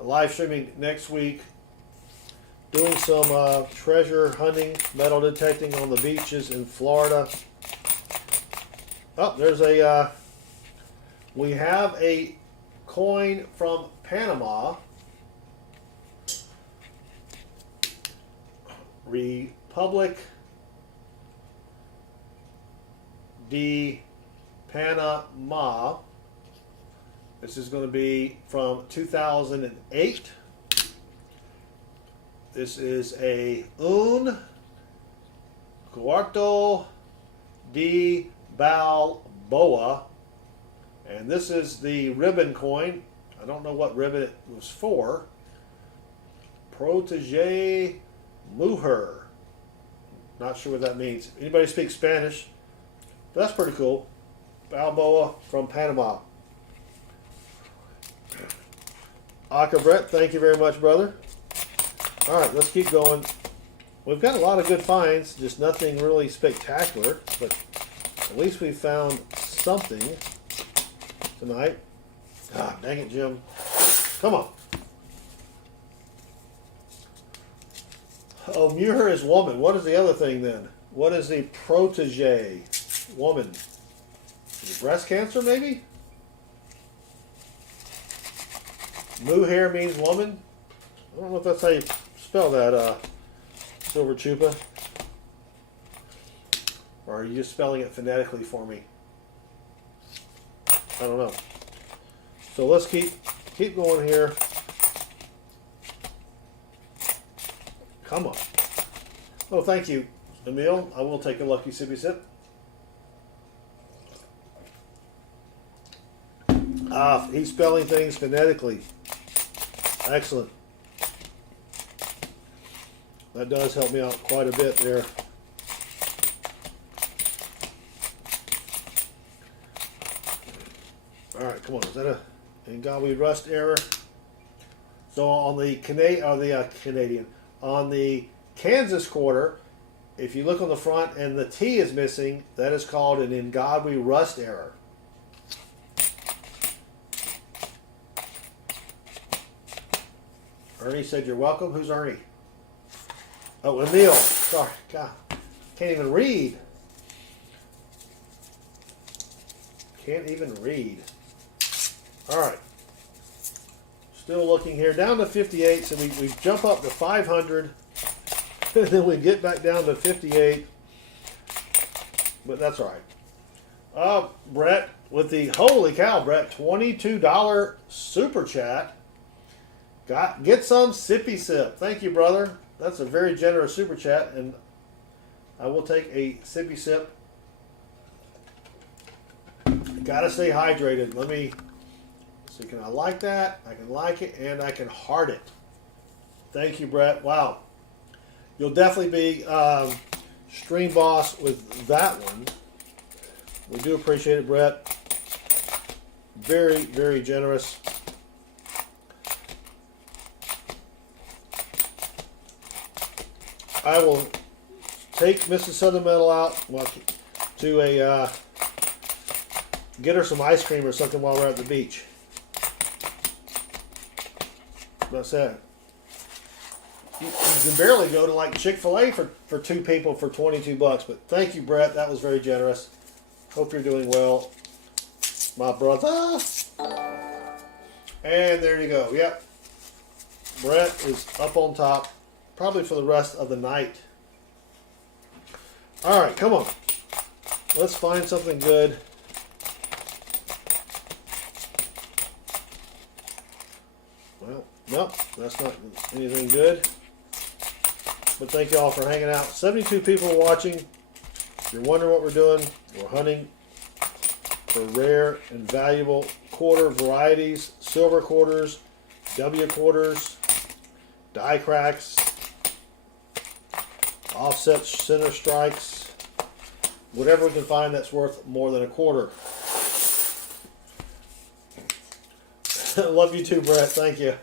Live streaming next week, doing some treasure hunting, metal detecting on the beaches in Florida. Oh, there's a, we have a coin from Panama. Republic de Panama. This is going to be from 2008. This is a un cuarto de Balboa, and this is the ribbon coin. I don't know what ribbon it was for. Protege mujer. Not sure what that means. Anybody speak Spanish? But that's pretty cool. Balboa from Panama. Aka Brett, thank you very much, brother. All right, let's keep going. We've got a lot of good finds, just nothing really spectacular, but at least we found something tonight. Ah, dang it, Jim. Come on. Oh, mujer is woman. What is the other thing then? What is the protege? Woman. Is it breast cancer, maybe? Mujer means woman. I don't know if that's how you spell that, Silver Chupa. Or are you just spelling it phonetically for me? I don't know. So let's keep going here. Come on. Oh, thank you, Emil. I will take a lucky sippy sip. Ah, he's spelling things phonetically. Excellent. That does help me out quite a bit there. All right, come on. Is that a Ngawi rust error? So on the Canadian, on the Kansas quarter, if you look on the front and the T is missing, that is called an Ngawi rust error. Ernie said you're welcome. Who's Ernie? Oh, Emil. Sorry. God. Can't even read. Can't even read. All right. Still looking here. Down to 58. So we jump up to 500. And then we get back down to 58. But that's all right. Brett, with the, holy cow, Brett, $22 super chat. Get some sippy sip. Thank you, brother. That's a very generous super chat, and I will take a sippy sip. Gotta stay hydrated. Let me see. Can I like that? I can like it, and I can heart it. Thank you, Brett. Wow. You'll definitely be stream boss with that one. We do appreciate it, Brett. Very, very generous. I will take Mrs. Southern Metal out to get her some ice cream or something while we're at the beach. That's it. You can barely go to like Chick-fil-A for two people for $22. But thank you, Brett. That was very generous. Hope you're doing well, my brother. And there you go. Yep. Brett is up on top. Probably for the rest of the night. All right, come on. Let's find something good. Well, nope, that's not anything good. But thank you all for hanging out. 72 people watching. If you're wondering what we're doing, we're hunting for rare and valuable quarter varieties, silver quarters, W quarters, die cracks, offset center strikes, whatever we can find that's worth more than a quarter. Love you too, Brett. Thank you.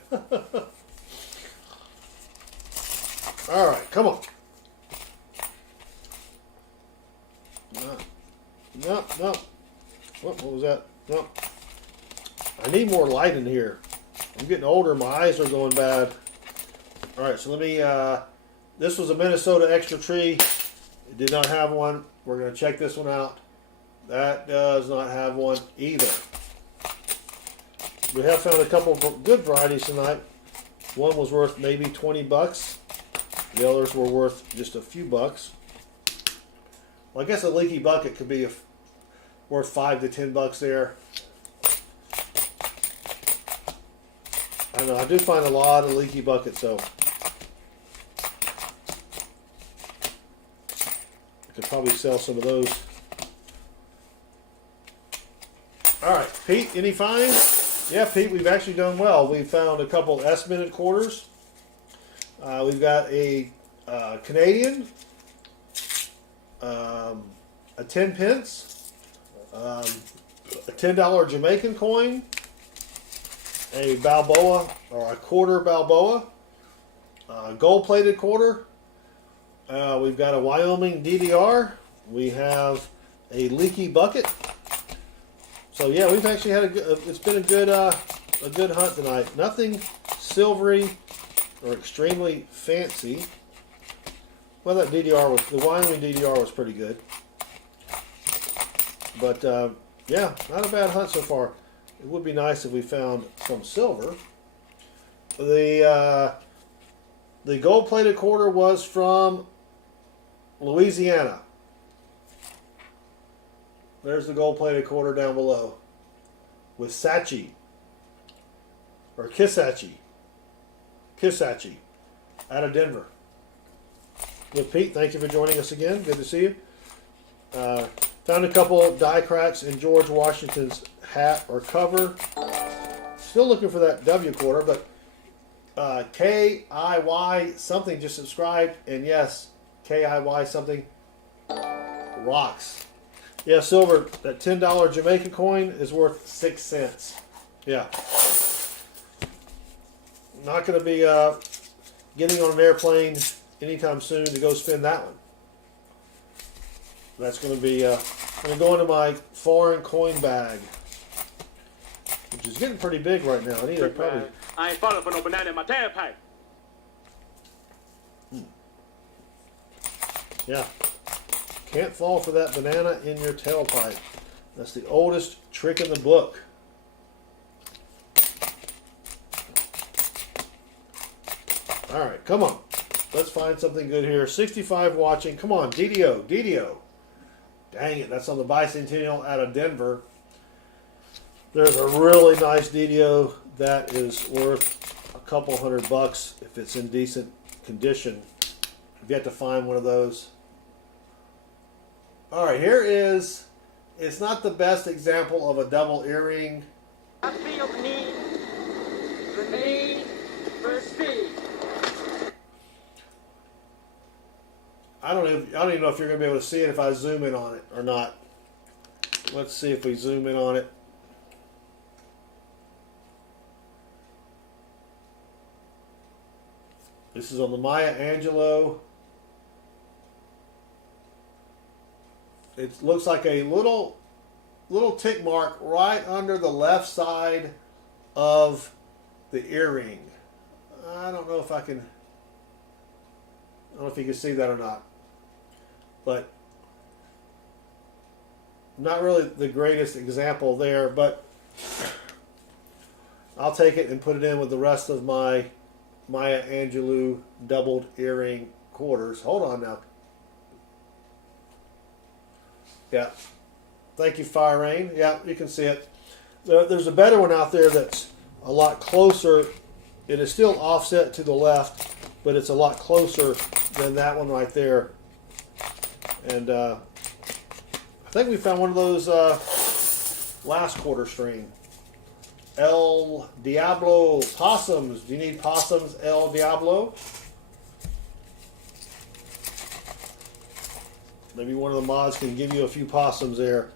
All right, come on. No. What was that? No. I need more light in here. I'm getting older. My eyes are going bad. All right, so let me. This was a Minnesota extra tree. It did not have one. We're going to check this one out. That does not have one either. We have found a couple of good varieties tonight. One was worth maybe 20 bucks. The others were worth just a few bucks. Well, I guess a leaky bucket could be worth 5 to 10 bucks there. I don't know. I do find a lot of leaky buckets, so I could probably sell some of those. All right, Pete, any finds? Yeah, Pete, we've actually done well. We found a couple S-minute quarters. We've got a Canadian, a 10 pence, a $10 Jamaican coin, a Balboa or a quarter Balboa, gold-plated quarter. We've got a Wyoming DDR. We have a Leaky bucket. So yeah, we've actually had it's been a good hunt tonight. Nothing silvery or extremely fancy. Well, that DDR the Wyoming DDR was pretty good. But yeah, not a bad hunt so far. It would be nice if we found some silver. The gold-plated quarter was from Louisiana. There's the gold-plated quarter down below. With Sachi. Or Kisachi. Out of Denver. With Pete, thank you for joining us again. Good to see you. Found a couple die cracks in George Washington's hat or cover. Still looking for that W quarter, but KIY something just subscribed, and yes, KIY something rocks. Yeah, silver, that $10 Jamaican coin is worth 6 cents. Yeah. Not going to be getting on an airplane anytime soon to go spend that one. That's going to be going to go into my foreign coin bag, which is getting pretty big right now. I need to probably. I ain't falling for no banana in my tailpipe. Yeah, can't fall for that banana in your tailpipe. That's the oldest trick in the book. All right, come on. Let's find something good here. 65 watching. Come on, DDO. Dang it, that's on the bicentennial out of Denver. There's a really nice DDO that is worth a couple $100 if it's in decent condition. I've yet to find one of those. All right, here is, it's not the best example of a double earring. I feel the need for speed. I don't even know if you're going to be able to see it if I zoom in on it or not. Let's see if we zoom in on it. This is on the Maya Angelou. It looks like a little tick mark right under the left side of the earring. I don't know if I can. I don't know if you can see that or not. But not really the greatest example there, but I'll take it and put it in with the rest of my Maya Angelou doubled earring quarters. Hold on now. Yeah. Thank you, Fire Rain. Yeah, you can see it. There's a better one out there that's a lot closer. It is still offset to the left, but it's a lot closer than that one right there. And I think we found one of those last quarter stream. El Diablo possums. Do you need possums, El Diablo? Maybe one of the mods can give you a few possums there.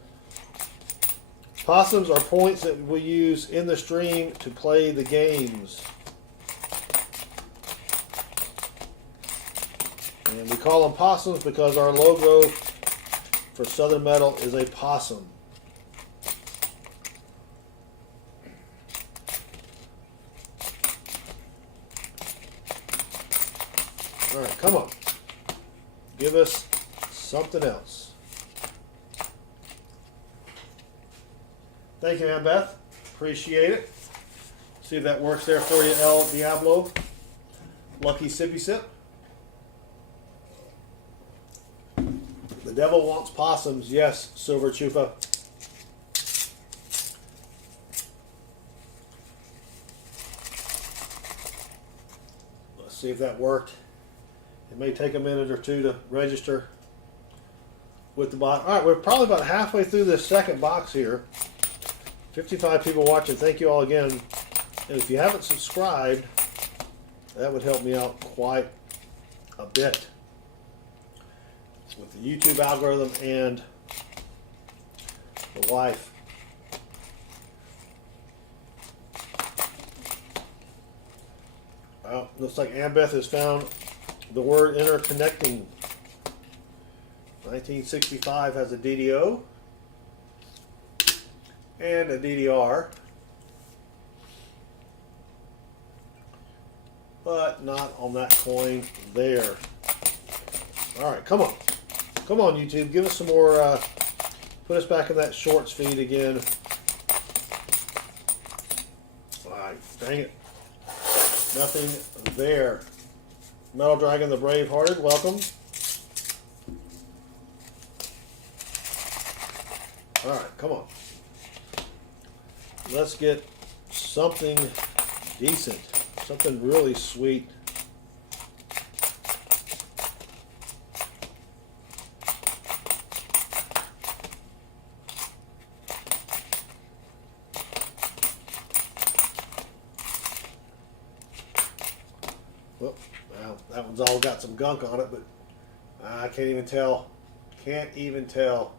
Possums are points that we use in the stream to play the games. And we call them possums because our logo for Southern Metal is a possum. All right, come on. Give us something else. Thank you, Aunt Beth. Appreciate it. See if that works there for you, El Diablo. Lucky Sippy Sip. The devil wants possums. Yes, Silver Chupa. Let's see if that worked. It may take a minute or two to register with the bot. All right, we're probably about halfway through this second box here. 55 people watching. Thank you all again. And if you haven't subscribed, that would help me out quite a bit with the YouTube algorithm and the wife. Well, looks like Ambeth has found the word interconnecting. 1965 has a DDO and a DDR, but not on that coin there. All right, come on. Come on, YouTube. Give us some more, put us back in that shorts feed again. All right, dang it. Nothing there. Metal Dragon the Bravehearted, welcome. All right, come on. Let's get something decent, something really sweet. Well, that one's all got some gunk on it, but I can't even tell. Can't even tell.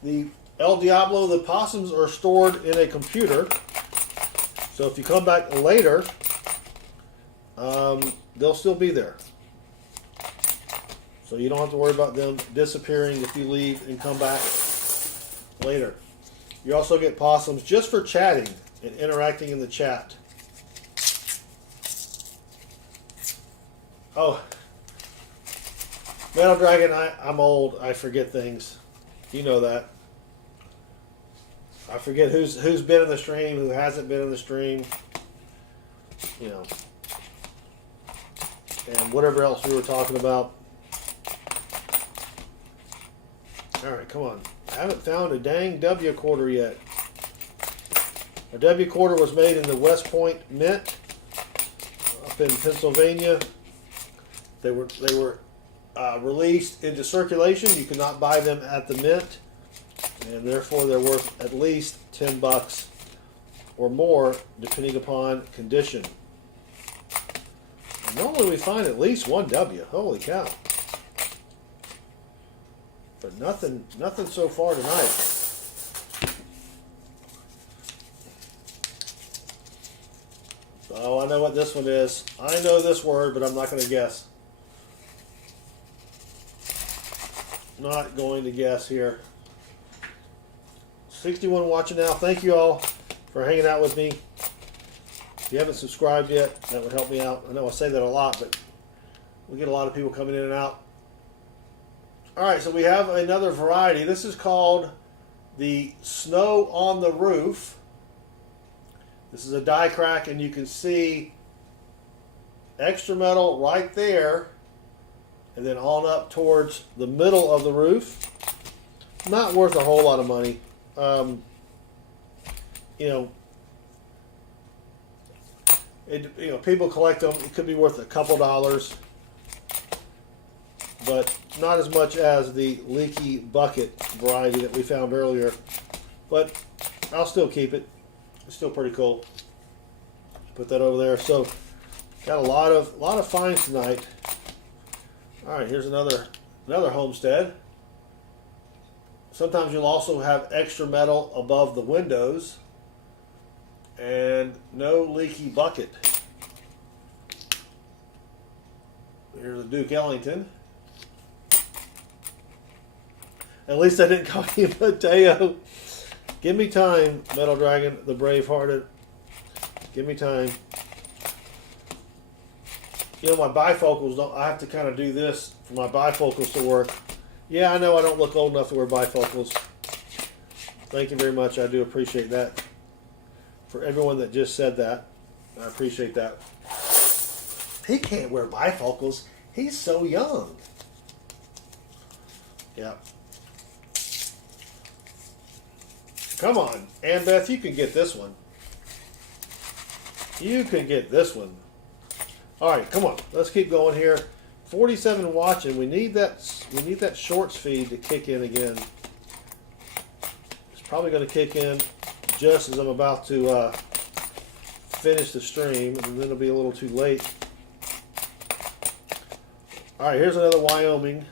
The El Diablo, the possums are stored in a computer. So if you come back later, they'll still be there. So you don't have to worry about them disappearing if you leave and come back later. You also get possums just for chatting and interacting in the chat. Oh, Metal Dragon, I'm old. I forget things. You know that. I forget who's been in the stream, who hasn't been in the stream. You know. And whatever else we were talking about. Alright, come on. I haven't found a dang W quarter yet. A W quarter was made in the West Point Mint up in Pennsylvania. They were released into circulation. You could not buy them at the mint, and therefore they're worth at least $10 or more, depending upon condition. And normally we find at least one W. Holy cow! But nothing so far tonight. Oh, I know what this one is. I know this word, but I'm not going to guess. Not going to guess here. 61 watching now. Thank you all for hanging out with me. If you haven't subscribed yet, that would help me out. I know I say that a lot, but we get a lot of people coming in and out. All right, so we have another variety. This is called the Snow on the Roof. This is a die crack, and you can see extra metal right there, and then on up towards the middle of the roof. Not worth a whole lot of money. People collect them. It could be worth a couple dollars, but not as much as the Leaky bucket variety that we found earlier. But I'll still keep it. It's still pretty cool. Put that over there. So got a lot of finds tonight. All right, here's another homestead. Sometimes you'll also have extra metal above the windows, and no Leaky bucket. Here's a Duke Ellington. At least I didn't call you Mateo. Give me time, Metal Dragon, the Bravehearted. Give me time. You know, my bifocals don't. I have to kind of do this for my bifocals to work. Yeah, I know I don't look old enough to wear bifocals. Thank you very much. I do appreciate that. For everyone that just said that, I appreciate that. He can't wear bifocals. He's so young. Yeah. Come on, Ann Beth, you can get this one. You can get this one. All right, come on. Let's keep going here. 47 watching. We need that. We need that shorts feed to kick in again. It's probably going to kick in just as I'm about to finish the stream, and then it'll be a little too late. All right, here's another Wyoming.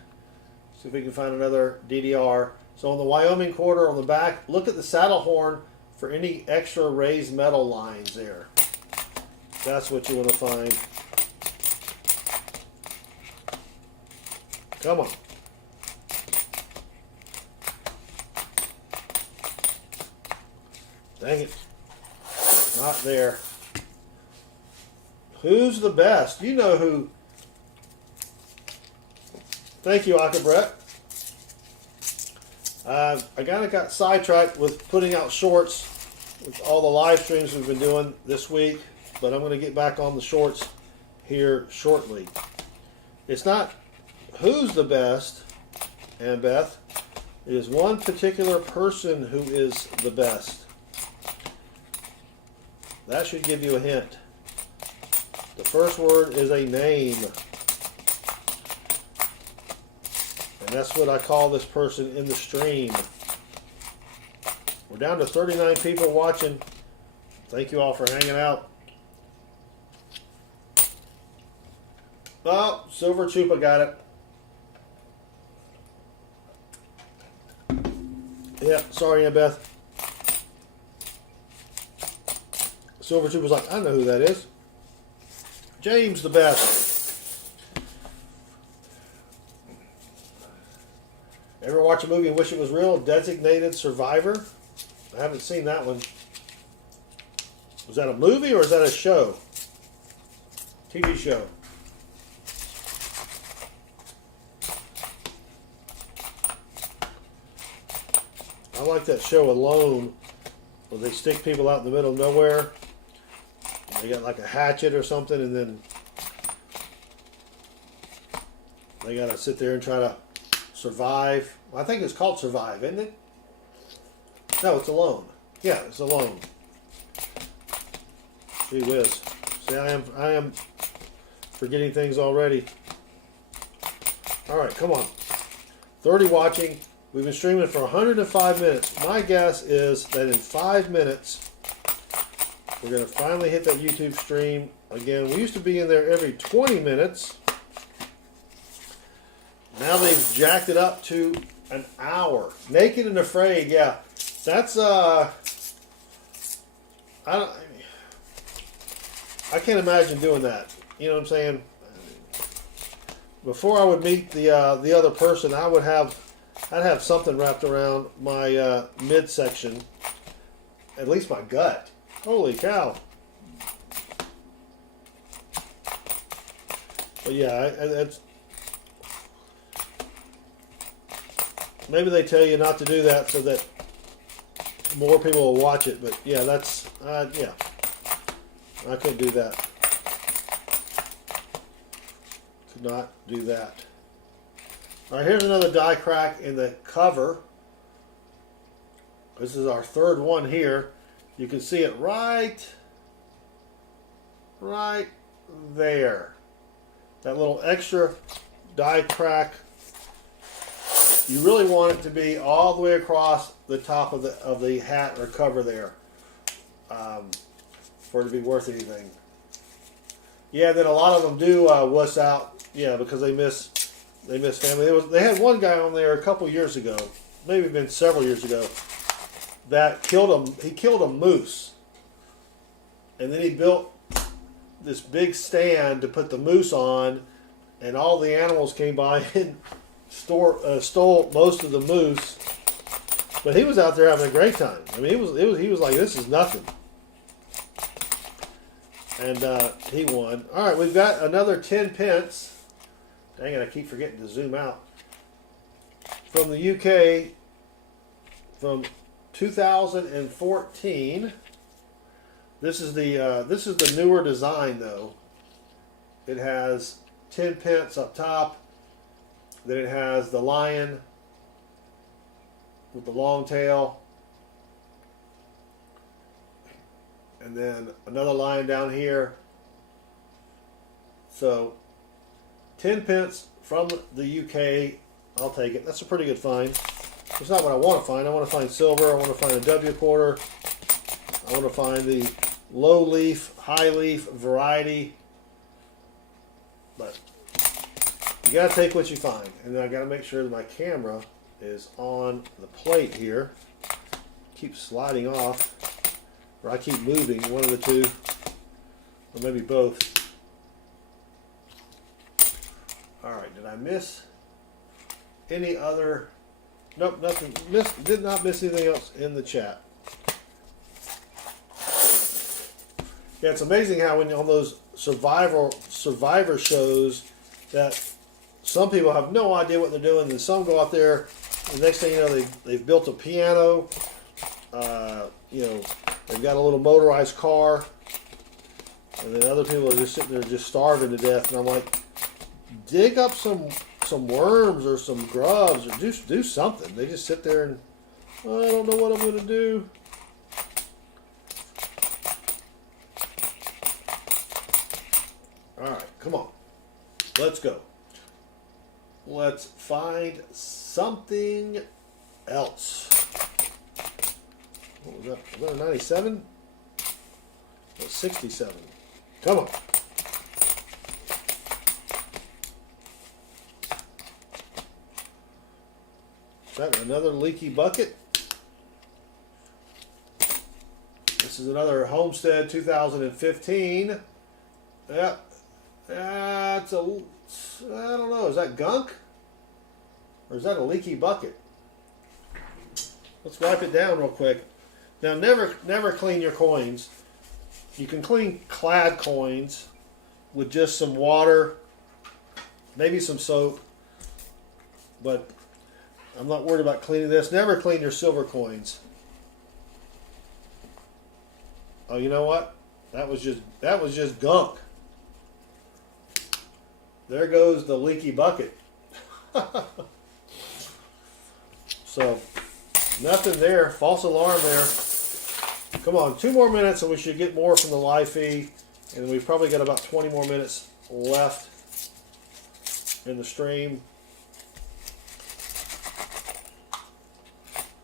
See if we can find another DDR. So on the Wyoming quarter on the back, look at the saddle horn for any extra raised metal lines there. That's what you want to find. Come on. Dang it. Not there. Who's the best? You know who. Thank you, Akabret. I kind of got sidetracked with putting out shorts with all the live streams we've been doing this week, but I'm going to get back on the shorts here shortly. It's not who's the best, and Beth, it is one particular person who is the best. That should give you a hint. The first word is a name. And that's what I call this person in the stream. We're down to 39 people watching. Thank you all for hanging out. Oh, Silver Chupa got it. Yeah, sorry, Aunt Beth. Silver Chupa's like, I know who that is. James the best. Ever watch a movie and wish it was real? Designated Survivor? I haven't seen that one. Was that a movie or is that a show? TV show. I like that show Alone, where they stick people out in the middle of nowhere. They got like a hatchet or something, and then they got to sit there and try to survive. Well, I think it's called Survive, isn't it? No, it's Alone. Yeah, it's Alone. Gee whiz. See, I am forgetting things already. All right, come on. 30 watching. We've been streaming for 105 minutes. My guess is that in 5 minutes, we're going to finally hit that YouTube stream. Again, we used to be in there every 20 minutes. Now they've jacked it up to an hour. Naked and Afraid, yeah. That's, I can't imagine doing that. You know what I'm saying? Before I would meet the other person, I'd have something wrapped around my midsection. At least my gut. Holy cow. But yeah, it's maybe they tell you not to do that so that more people will watch it. But yeah, that's yeah. I couldn't do that. Could not do that. All right, here's another die crack in the cover. This is our third one here. You can see it right there. That little extra die crack. You really want it to be all the way across the top of the hat or cover there for it to be worth anything. Yeah, then a lot of them do wuss out. Yeah, because they miss family. They had one guy on there a couple years ago, maybe been several years ago, that killed him. He killed a moose, and then he built this big stand to put the moose on, and all the animals came by and stole most of the moose. But he was out there having a great time. I mean, he was like, this is nothing. and he won. All right, we've got another 10 pence. Dang it, I keep forgetting to zoom out. From the UK, from 2014. This is the newer design though. It has 10 pence up top. Then it has the lion with the long tail. And then another lion down here. So 10 pence from the UK. I'll take it. That's a pretty good find. It's not what I want to find. I want to find silver. I want to find a W quarter. I want to find the low leaf, high leaf variety. But you got to take what you find. And then I got to make sure that my camera is on the plate here. Keep sliding off. Or I keep moving, one of the two. Or maybe both. Alright, did I miss any other? Nope, nothing. Did not miss anything else in the chat. Yeah, it's amazing how when on those survivor shows that some people have no idea what they're doing, and some go out there, the next thing you know, they've built a piano, you know, they've got a little motorized car, and then other people are just sitting there just starving to death, and I'm like, dig up some worms or some grubs, or do something. They just sit there and, oh, I don't know what I'm going to do. Alright, come on. Let's go. Let's find something else. What was that? Was that a 97? That's 67. Come on. Is that another leaky bucket? This is another Homestead 2015. Yep. It's a, I don't know, is that gunk? Or is that a leaky bucket? Let's wipe it down real quick. Now never clean your coins. You can clean clad coins with just some water, maybe some soap, but I'm not worried about cleaning this. Never clean your silver coins. Oh, you know what? That was just gunk. There goes the leaky bucket. So, nothing there. False alarm there. Come on, 2 more minutes and we should get more from the live feed. And we've probably got about 20 more minutes left in the stream.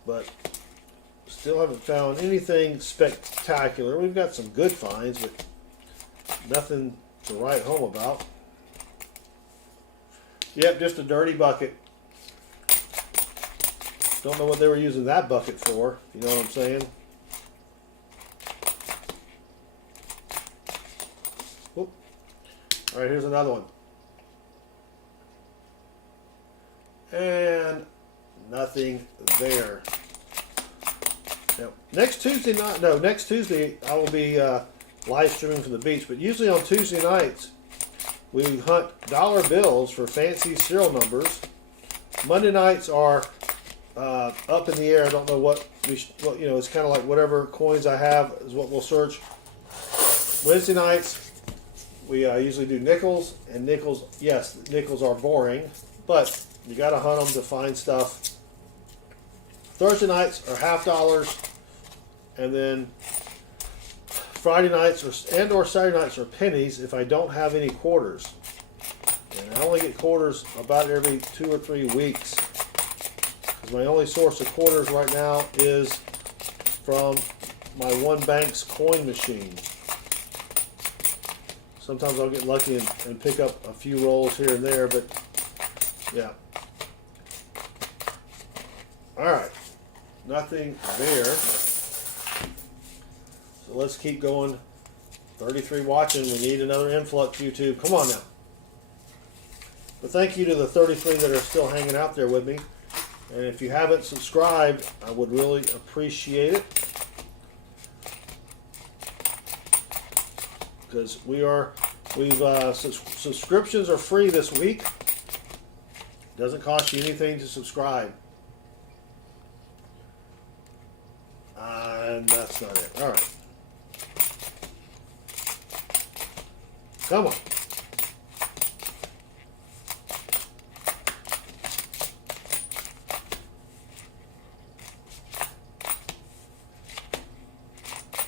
But still haven't found anything spectacular. We've got some good finds, but nothing to write home about. Yep, just a dirty bucket. Don't know what they were using that bucket for. You know what I'm saying? Whoop. All right, here's another one. And nothing there. Now, next Tuesday I will be live streaming from the beach, but usually on Tuesday nights we hunt dollar bills for fancy serial numbers. Monday nights are up in the air. I don't know what you know. It's kind of like whatever coins I have is what we'll search. Wednesday nights we usually do nickels, and nickels. Yes, nickels are boring, but you got to hunt them to find stuff. Thursday nights are $half, and then Friday nights or Saturday nights are pennies if I don't have any quarters. And I only get quarters about every 2 or 3 weeks. Because my only source of quarters right now is from my one bank's coin machine. Sometimes I'll get lucky and pick up a few rolls here and there, but yeah. Alright. Nothing there. So let's keep going. 33 watching. We need another influx, YouTube. Come on now. But thank you to the 33 that are still hanging out there with me. And if you haven't subscribed, I would really appreciate it. because subscriptions are free this week. Doesn't cost you anything to subscribe. And that's not it. All right. Come on.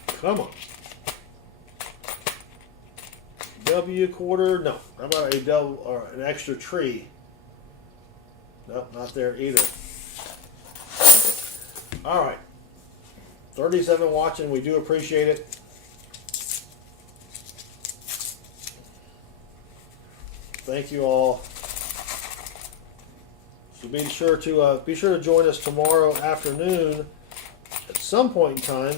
Come on. W quarter. No. How about a double or an extra tree? Nope, not there either. All right. 37 watching. We do appreciate it. Thank you all. So be sure to join us tomorrow afternoon at some point in time.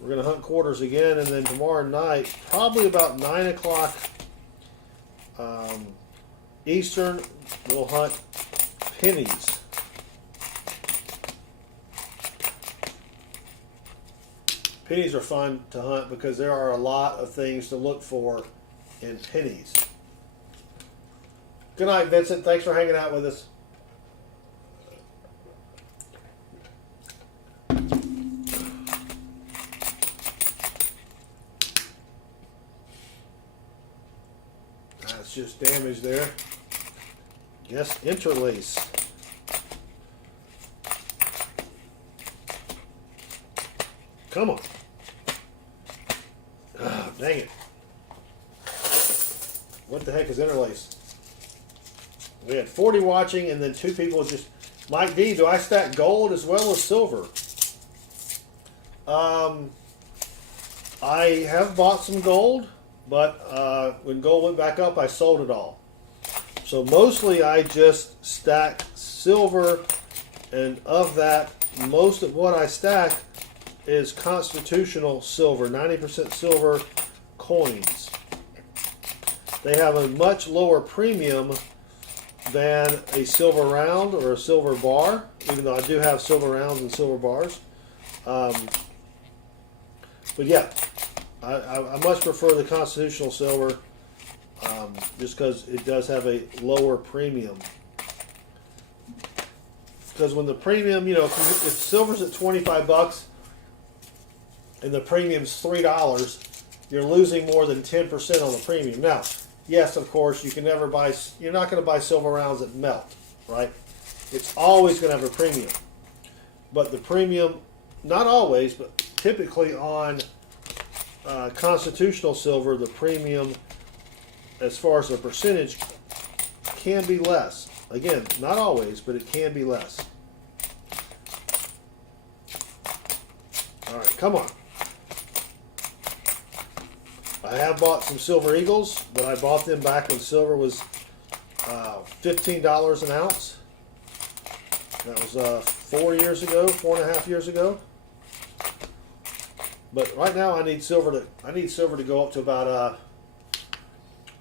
We're going to hunt quarters again, and then tomorrow night, probably about 9 o'clock Eastern, we'll hunt pennies. Pennies are fun to hunt because there are a lot of things to look for in pennies. Good night, Vincent. Thanks for hanging out with us. That's just damage there. Yes, interlace. Come on. Oh, dang it. What the heck is interlace? We had 40 watching, and then 2 people just... Mike D, do I stack gold as well as silver? I have bought some gold, but when gold went back up, I sold it all. So mostly I just stack silver, and of that, most of what I stack is constitutional silver, 90% silver coins. They have a much lower premium than a silver round or a silver bar, even though I do have silver rounds and silver bars. But yeah, I much prefer the constitutional silver just because it does have a lower premium. Because when the premium, you know, if silver's at 25 bucks and the premium's $3, you're losing more than 10% on the premium. Now, yes, of course, you're not going to buy silver rounds that melt, right? It's always going to have a premium. But the premium, not always, but typically on constitutional silver, the premium, as far as the percentage, can be less. Again, not always, but it can be less. All right, come on. I have bought some silver eagles, but I bought them back when silver was $15 an ounce. That was 4 years ago, 4.5 years ago. But right now, I need silver to go up to about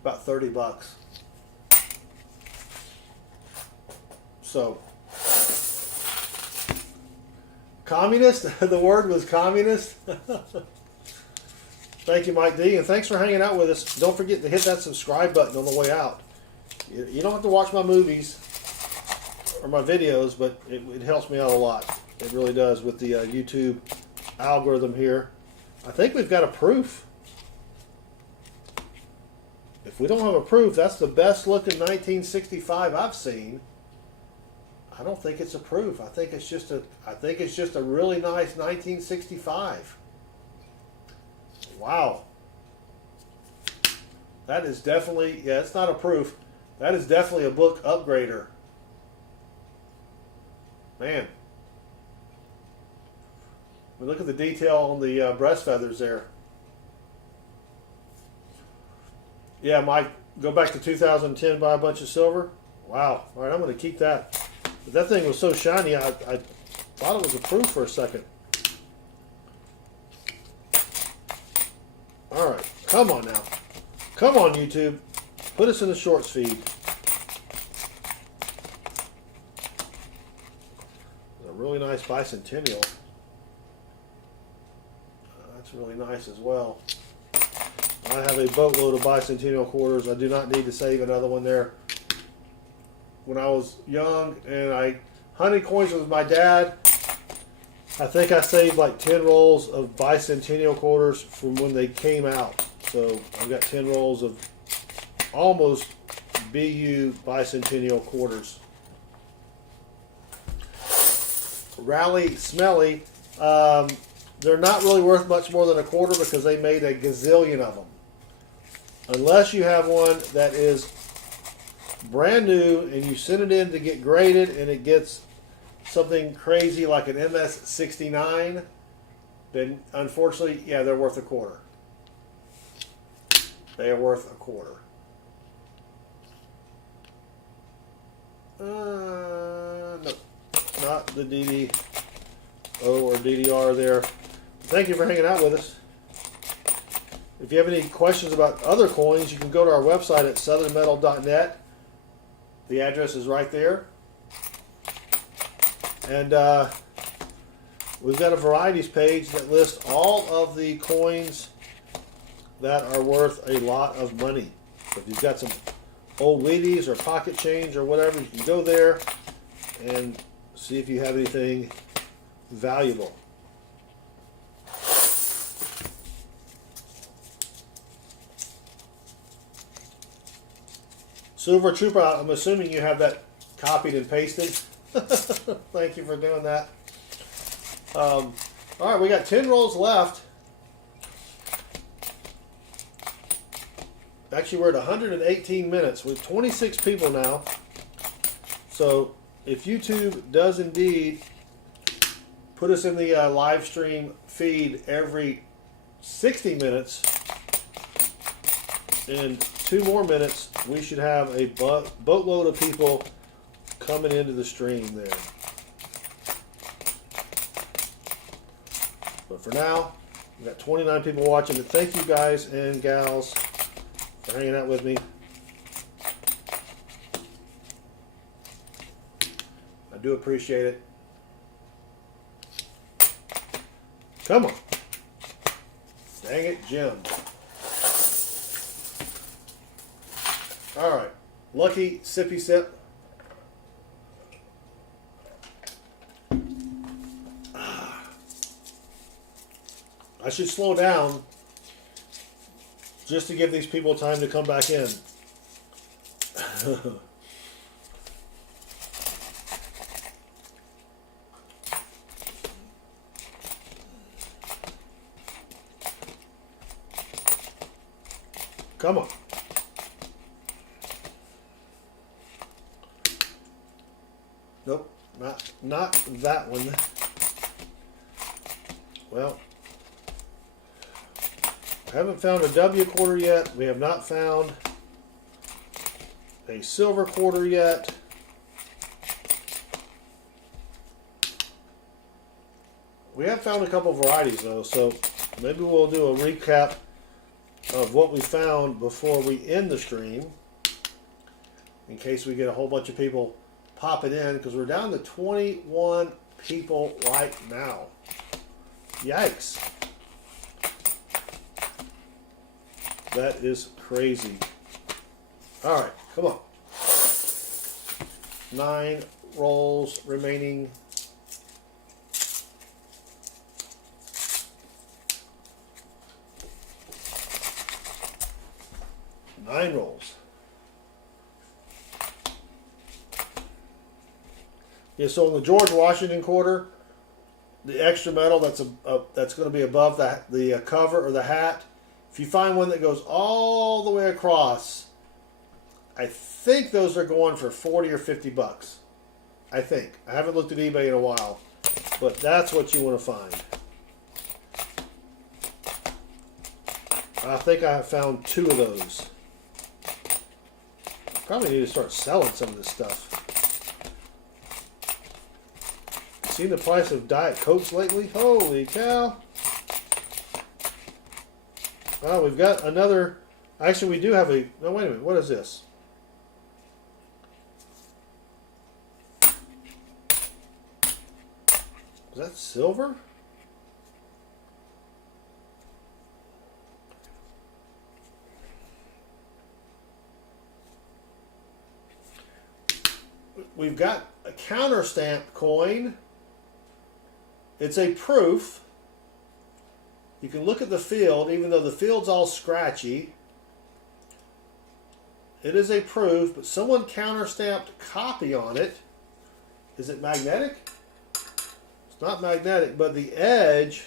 30 bucks. So, communist. The word was communist. Thank you, Mike D, and thanks for hanging out with us. Don't forget to hit that subscribe button on the way out. You don't have to watch my movies or my videos, but it helps me out a lot. It really does with the YouTube algorithm here. I think we've got a proof. If we don't have a proof, that's the best looking 1965 I've seen. I don't think it's a proof. I think it's just a really nice 1965. Wow. That is definitely, yeah, it's not a proof. That is definitely a book upgrader. Man. Look at the detail on the breast feathers there. Yeah, Mike, go back to 2010, buy a bunch of silver. Wow. All right, I'm going to keep that. But that thing was so shiny, I thought it was a proof for a second. All right, come on now. Come on, YouTube. Put us in the shorts feed. A really nice bicentennial. That's really nice as well. I have a boatload of bicentennial quarters. I do not need to save another one there. When I was young and I hunted coins with my dad, I think I saved like 10 rolls of bicentennial quarters from when they came out. So I've got 10 rolls of almost BU bicentennial quarters. Rally Smelly, they're not really worth much more than a quarter because they made a gazillion of them. Unless you have one that is brand new and you send it in to get graded and it gets something crazy like an MS69, then unfortunately, yeah, they're worth a quarter. They are worth a quarter. No, not the DDO or DDR there. Thank you for hanging out with us. If you have any questions about other coins, you can go to our website at southernmetal.net. The address is right there. And we've got a varieties page that lists all of the coins that are worth a lot of money. So if you've got some old Wheaties or pocket change or whatever, you can go there and see if you have anything valuable. Silver Trooper, I'm assuming you have that copied and pasted. Thank you for doing that. All right, we got 10 rolls left. Actually, we're at 118 minutes. We're 26 people now. So if YouTube does indeed put us in the live stream feed every 60 minutes, in 2 more minutes, we should have a boatload of people coming into the stream there. But for now, we've got 29 people watching. But thank you guys and gals for hanging out with me. I do appreciate it. Come on. Dang it, Jim. All right. Lucky sippy sip. I should slow down just to give these people time to come back in. Come on. Nope, not that one. Well, I haven't found a W quarter yet. We have not found a silver quarter yet. We have found a couple varieties though, so maybe we'll do a recap of what we found before we end the stream, in case we get a whole bunch of people popping in, because we're down to 21 people right now. Yikes. That is crazy. All right, come on. 9 rolls remaining. Nine rolls. Yeah, so in the George Washington quarter, the extra metal that's going to be above the cover or the hat. If you find one that goes all the way across, I think those are going for 40 or 50 bucks. I think. I haven't looked at eBay in a while, but that's what you want to find. I think I have found 2 of those. Probably need to start selling some of this stuff. Seen the price of Diet Cokes lately? Holy cow. Oh, we've got another. Actually, we do have a. No, wait a minute. What is this? Is that silver? we've got a counter stamped coin. It's a proof. You can look at the field, even though the field's all scratchy. It is a proof, but someone counter stamped copy on it. Is it magnetic? It's not magnetic, but the edge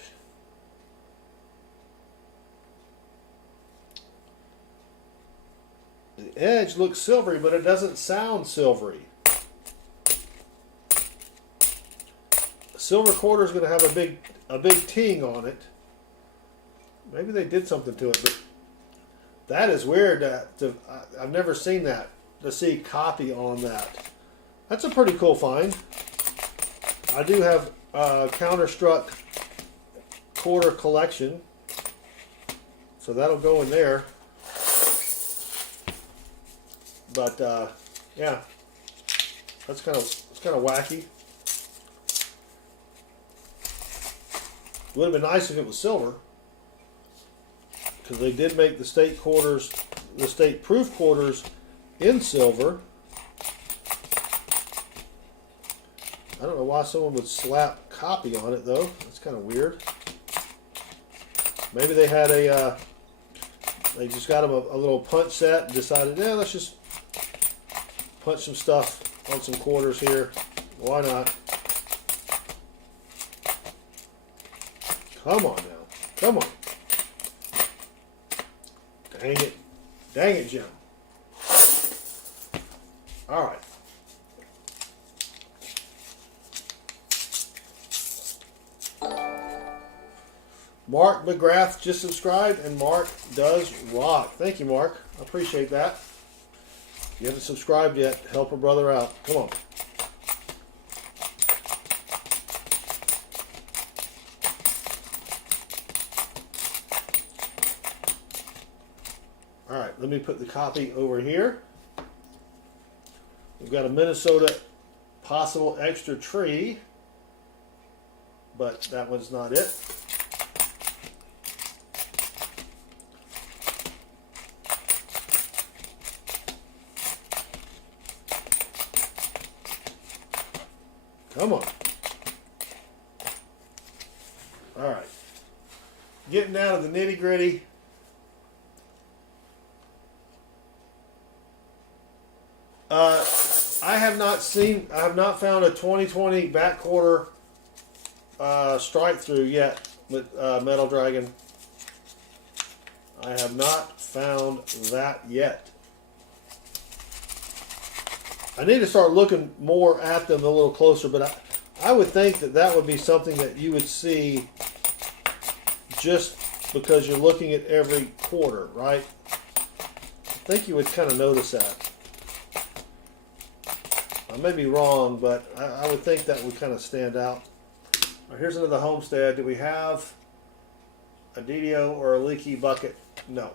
looks silvery, but it doesn't sound silvery. A silver quarter is going to have a big ting on it. Maybe they did something to it, but that is weird. I've never seen that, to see copy on that. That's a pretty cool find. I do have counterstruck quarter collection, so that'll go in there. But yeah, it's kind of wacky. Would have been nice if it was silver, because they did make the state quarters, the state proof quarters, in silver. I don't know why someone would slap copy on it though. That's kind of weird. Maybe they had they just got them a little punch set and decided, yeah, let's just punch some stuff on some quarters here. Why not? Come on now. Come on. Dang it. Dang it, Jim. All right. Mark McGrath just subscribed, and Mark does rock. Thank you, Mark. I appreciate that. If you haven't subscribed yet, help a brother out. Come on. All right, let me put the copy over here. We've got a Minnesota possible extra tree, but that one's not it. Come on. All right. Getting down to the nitty gritty. I have not found a 2020 back quarter strike through yet with Metal Dragon. I have not found that yet. I need to start looking more at them a little closer, but I would think that would be something that you would see just because you're looking at every quarter, right? I think you would kind of notice that. I may be wrong, but I would think that would kind of stand out. All right, here's another homestead. Do we have a DDO or a Leaky bucket? No.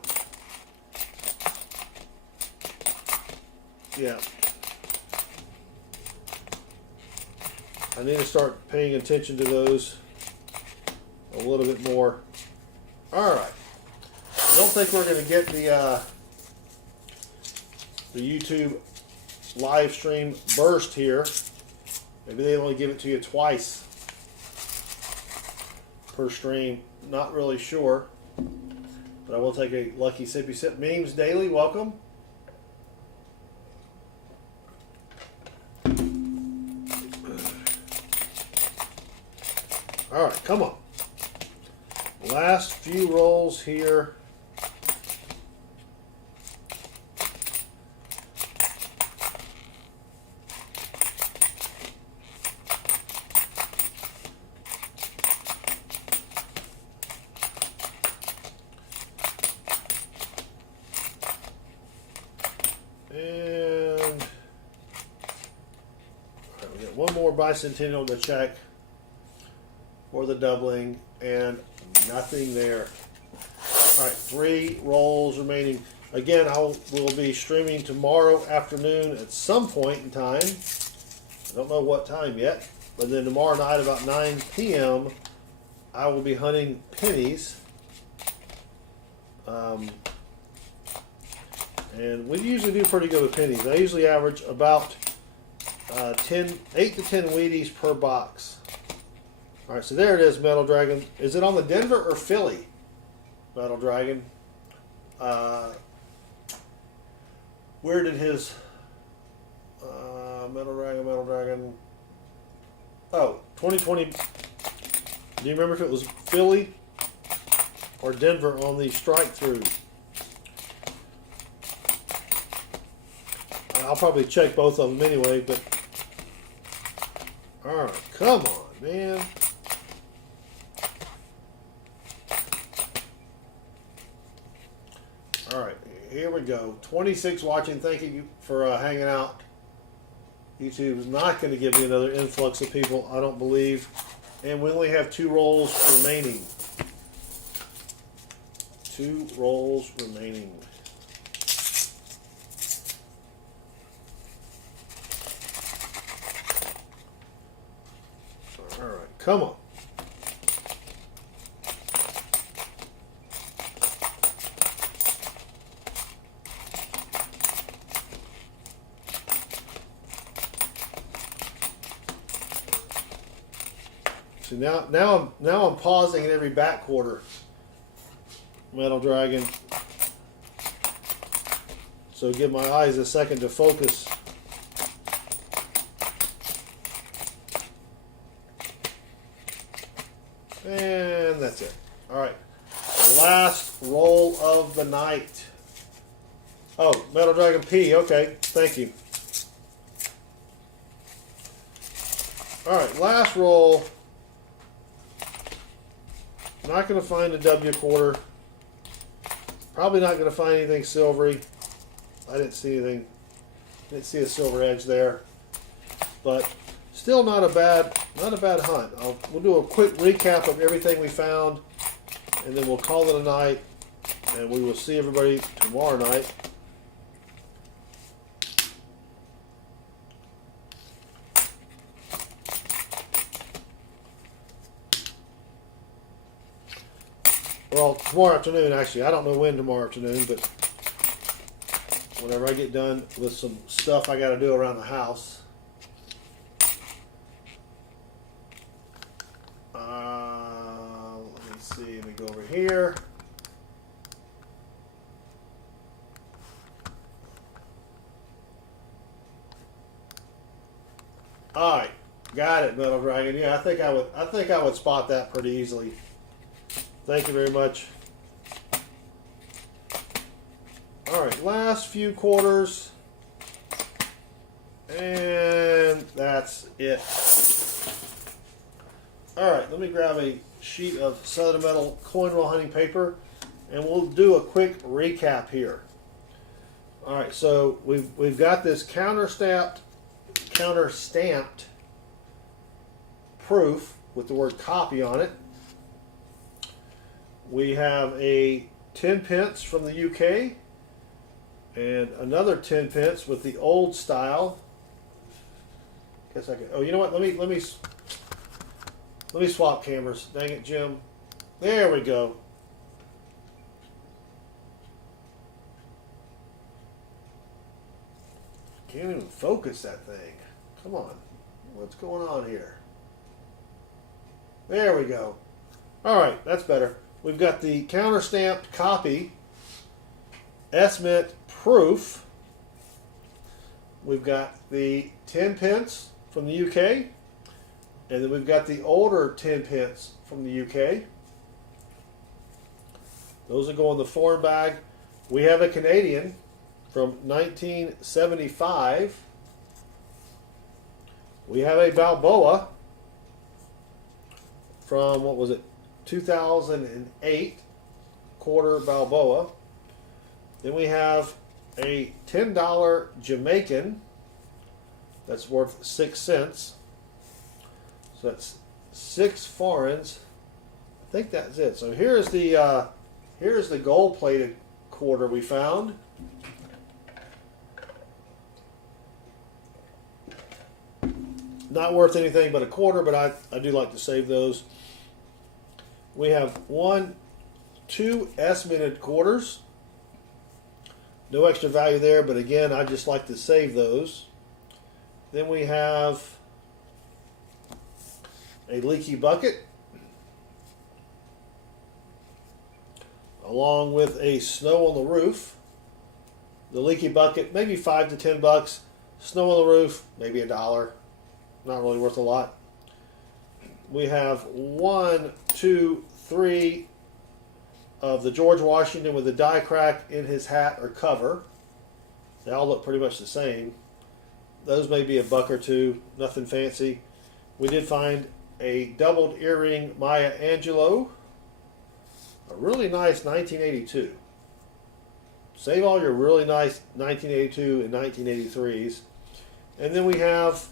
Yeah. I need to start paying attention to those a little bit more. All right. I don't think we're going to get the YouTube live stream burst here. Maybe they only give it to you twice per stream. Not really sure. But I will take a lucky sippy sip. Memes Daily, welcome. All right, come on. Last few rolls here. And all right, we got one more bicentennial to check for the doubling, and nothing there. All right, 3 rolls remaining. Again, I will be streaming tomorrow afternoon at some point in time. I don't know what time yet, but then tomorrow night about 9 p.m. I will be hunting pennies. And we usually do pretty good with pennies. I usually average about 8 to 10 Wheaties per box. All right, so there it is, Metal Dragon. Is it on the Denver or Philly, Metal Dragon? Where did his Metal Dragon? Oh, 2020. Do you remember if it was Philly or Denver on the strike through? I'll probably check both of them anyway, but all right, come on, man. All right, here we go. 26 watching. Thank you for hanging out. YouTube is not going to give me another influx of people, I don't believe. And we only have 2 rolls remaining. 2 rolls remaining. All right, come on. So now I'm pausing in every back quarter, Metal Dragon. So give my eyes a second to focus. And that's it. All right. Last roll of the night. Oh, Metal Dragon P. Okay, thank you. All right, last roll. Not going to find a W quarter. Probably not going to find anything silvery. I didn't see anything. Didn't see a silver edge there. But still not a bad hunt. We'll do a quick recap of everything we found, and then we'll call it a night. And we will see everybody tomorrow night. Well, tomorrow afternoon, actually. I don't know when tomorrow afternoon, but whenever I get done with some stuff I got to do around the house. Let me see. Let me go over here. All right, got it, Metal Dragon. Yeah, I think I would spot that pretty easily. Thank you very much. All right, last few quarters. And that's it. All right, let me grab a sheet of Southern Metal coin roll hunting paper, and we'll do a quick recap here. All right, so we've got this counter stamped proof with the word copy on it. We have a 10 pence from the UK and another 10 pence with the old style. Guess I can. Oh, you know what? Let me swap cameras. Dang it, Jim. There we go. Can't even focus that thing. Come on. What's going on here? There we go. All right, that's better. We've got the counter-stamped copy, S-Mint proof. We've got the 10 pence from the UK. And then we've got the older 10 pence from the UK. Those are going in the foreign bag. We have a Canadian from 1975. We have a Balboa from, what was it, 2008, quarter Balboa. Then we have a $10 Jamaican that's worth 6 cents. So that's 6 foreigns. I think that's it. So here's the gold-plated quarter we found. Not worth anything but a quarter, but I do like to save those. We have 2 S-minted quarters. No extra value there, but again, I just like to save those. Then we have a leaky bucket, along with a snow on the roof. The leaky bucket, maybe $5 to $10. Snow on the roof, maybe $1. Not really worth a lot. We have 1, 2, 3 of the George Washington with the die crack in his hat or cover. They all look pretty much the same. Those may be $1 or $2, nothing fancy. We did find a doubled earring Maya Angelou, a really nice 1982. Save all your really nice 1982 and 1983s. And then we have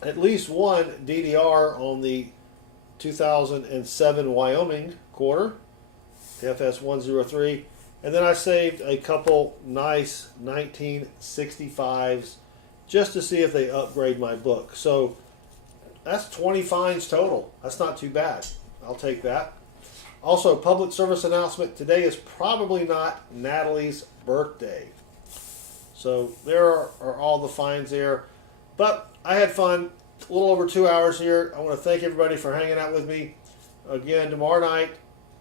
at least one DDR on the 2007 Wyoming quarter, FS103. And then I saved a couple nice 1965s just to see if they upgrade my book. So that's 20 finds total. That's not too bad. I'll take that. Also, public service announcement. Today is probably not Natalie's birthday. So there are all the finds there. But I had fun. A little over 2 hours here. I want to thank everybody for hanging out with me. Again, tomorrow night,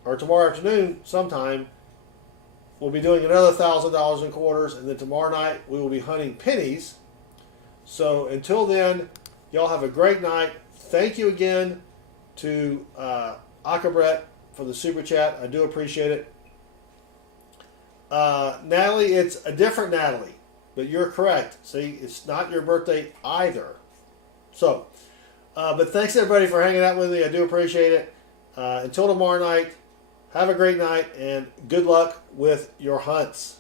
or tomorrow afternoon sometime, we'll be doing another $1,000 in quarters. And then tomorrow night, we will be hunting pennies. So until then, y'all have a great night. Thank you again to Akabret for the super chat. I do appreciate it. Natalie, it's a different Natalie, but you're correct. See, it's not your birthday either. So, but thanks everybody for hanging out with me. I do appreciate it. Until tomorrow night, have a great night and good luck with your hunts.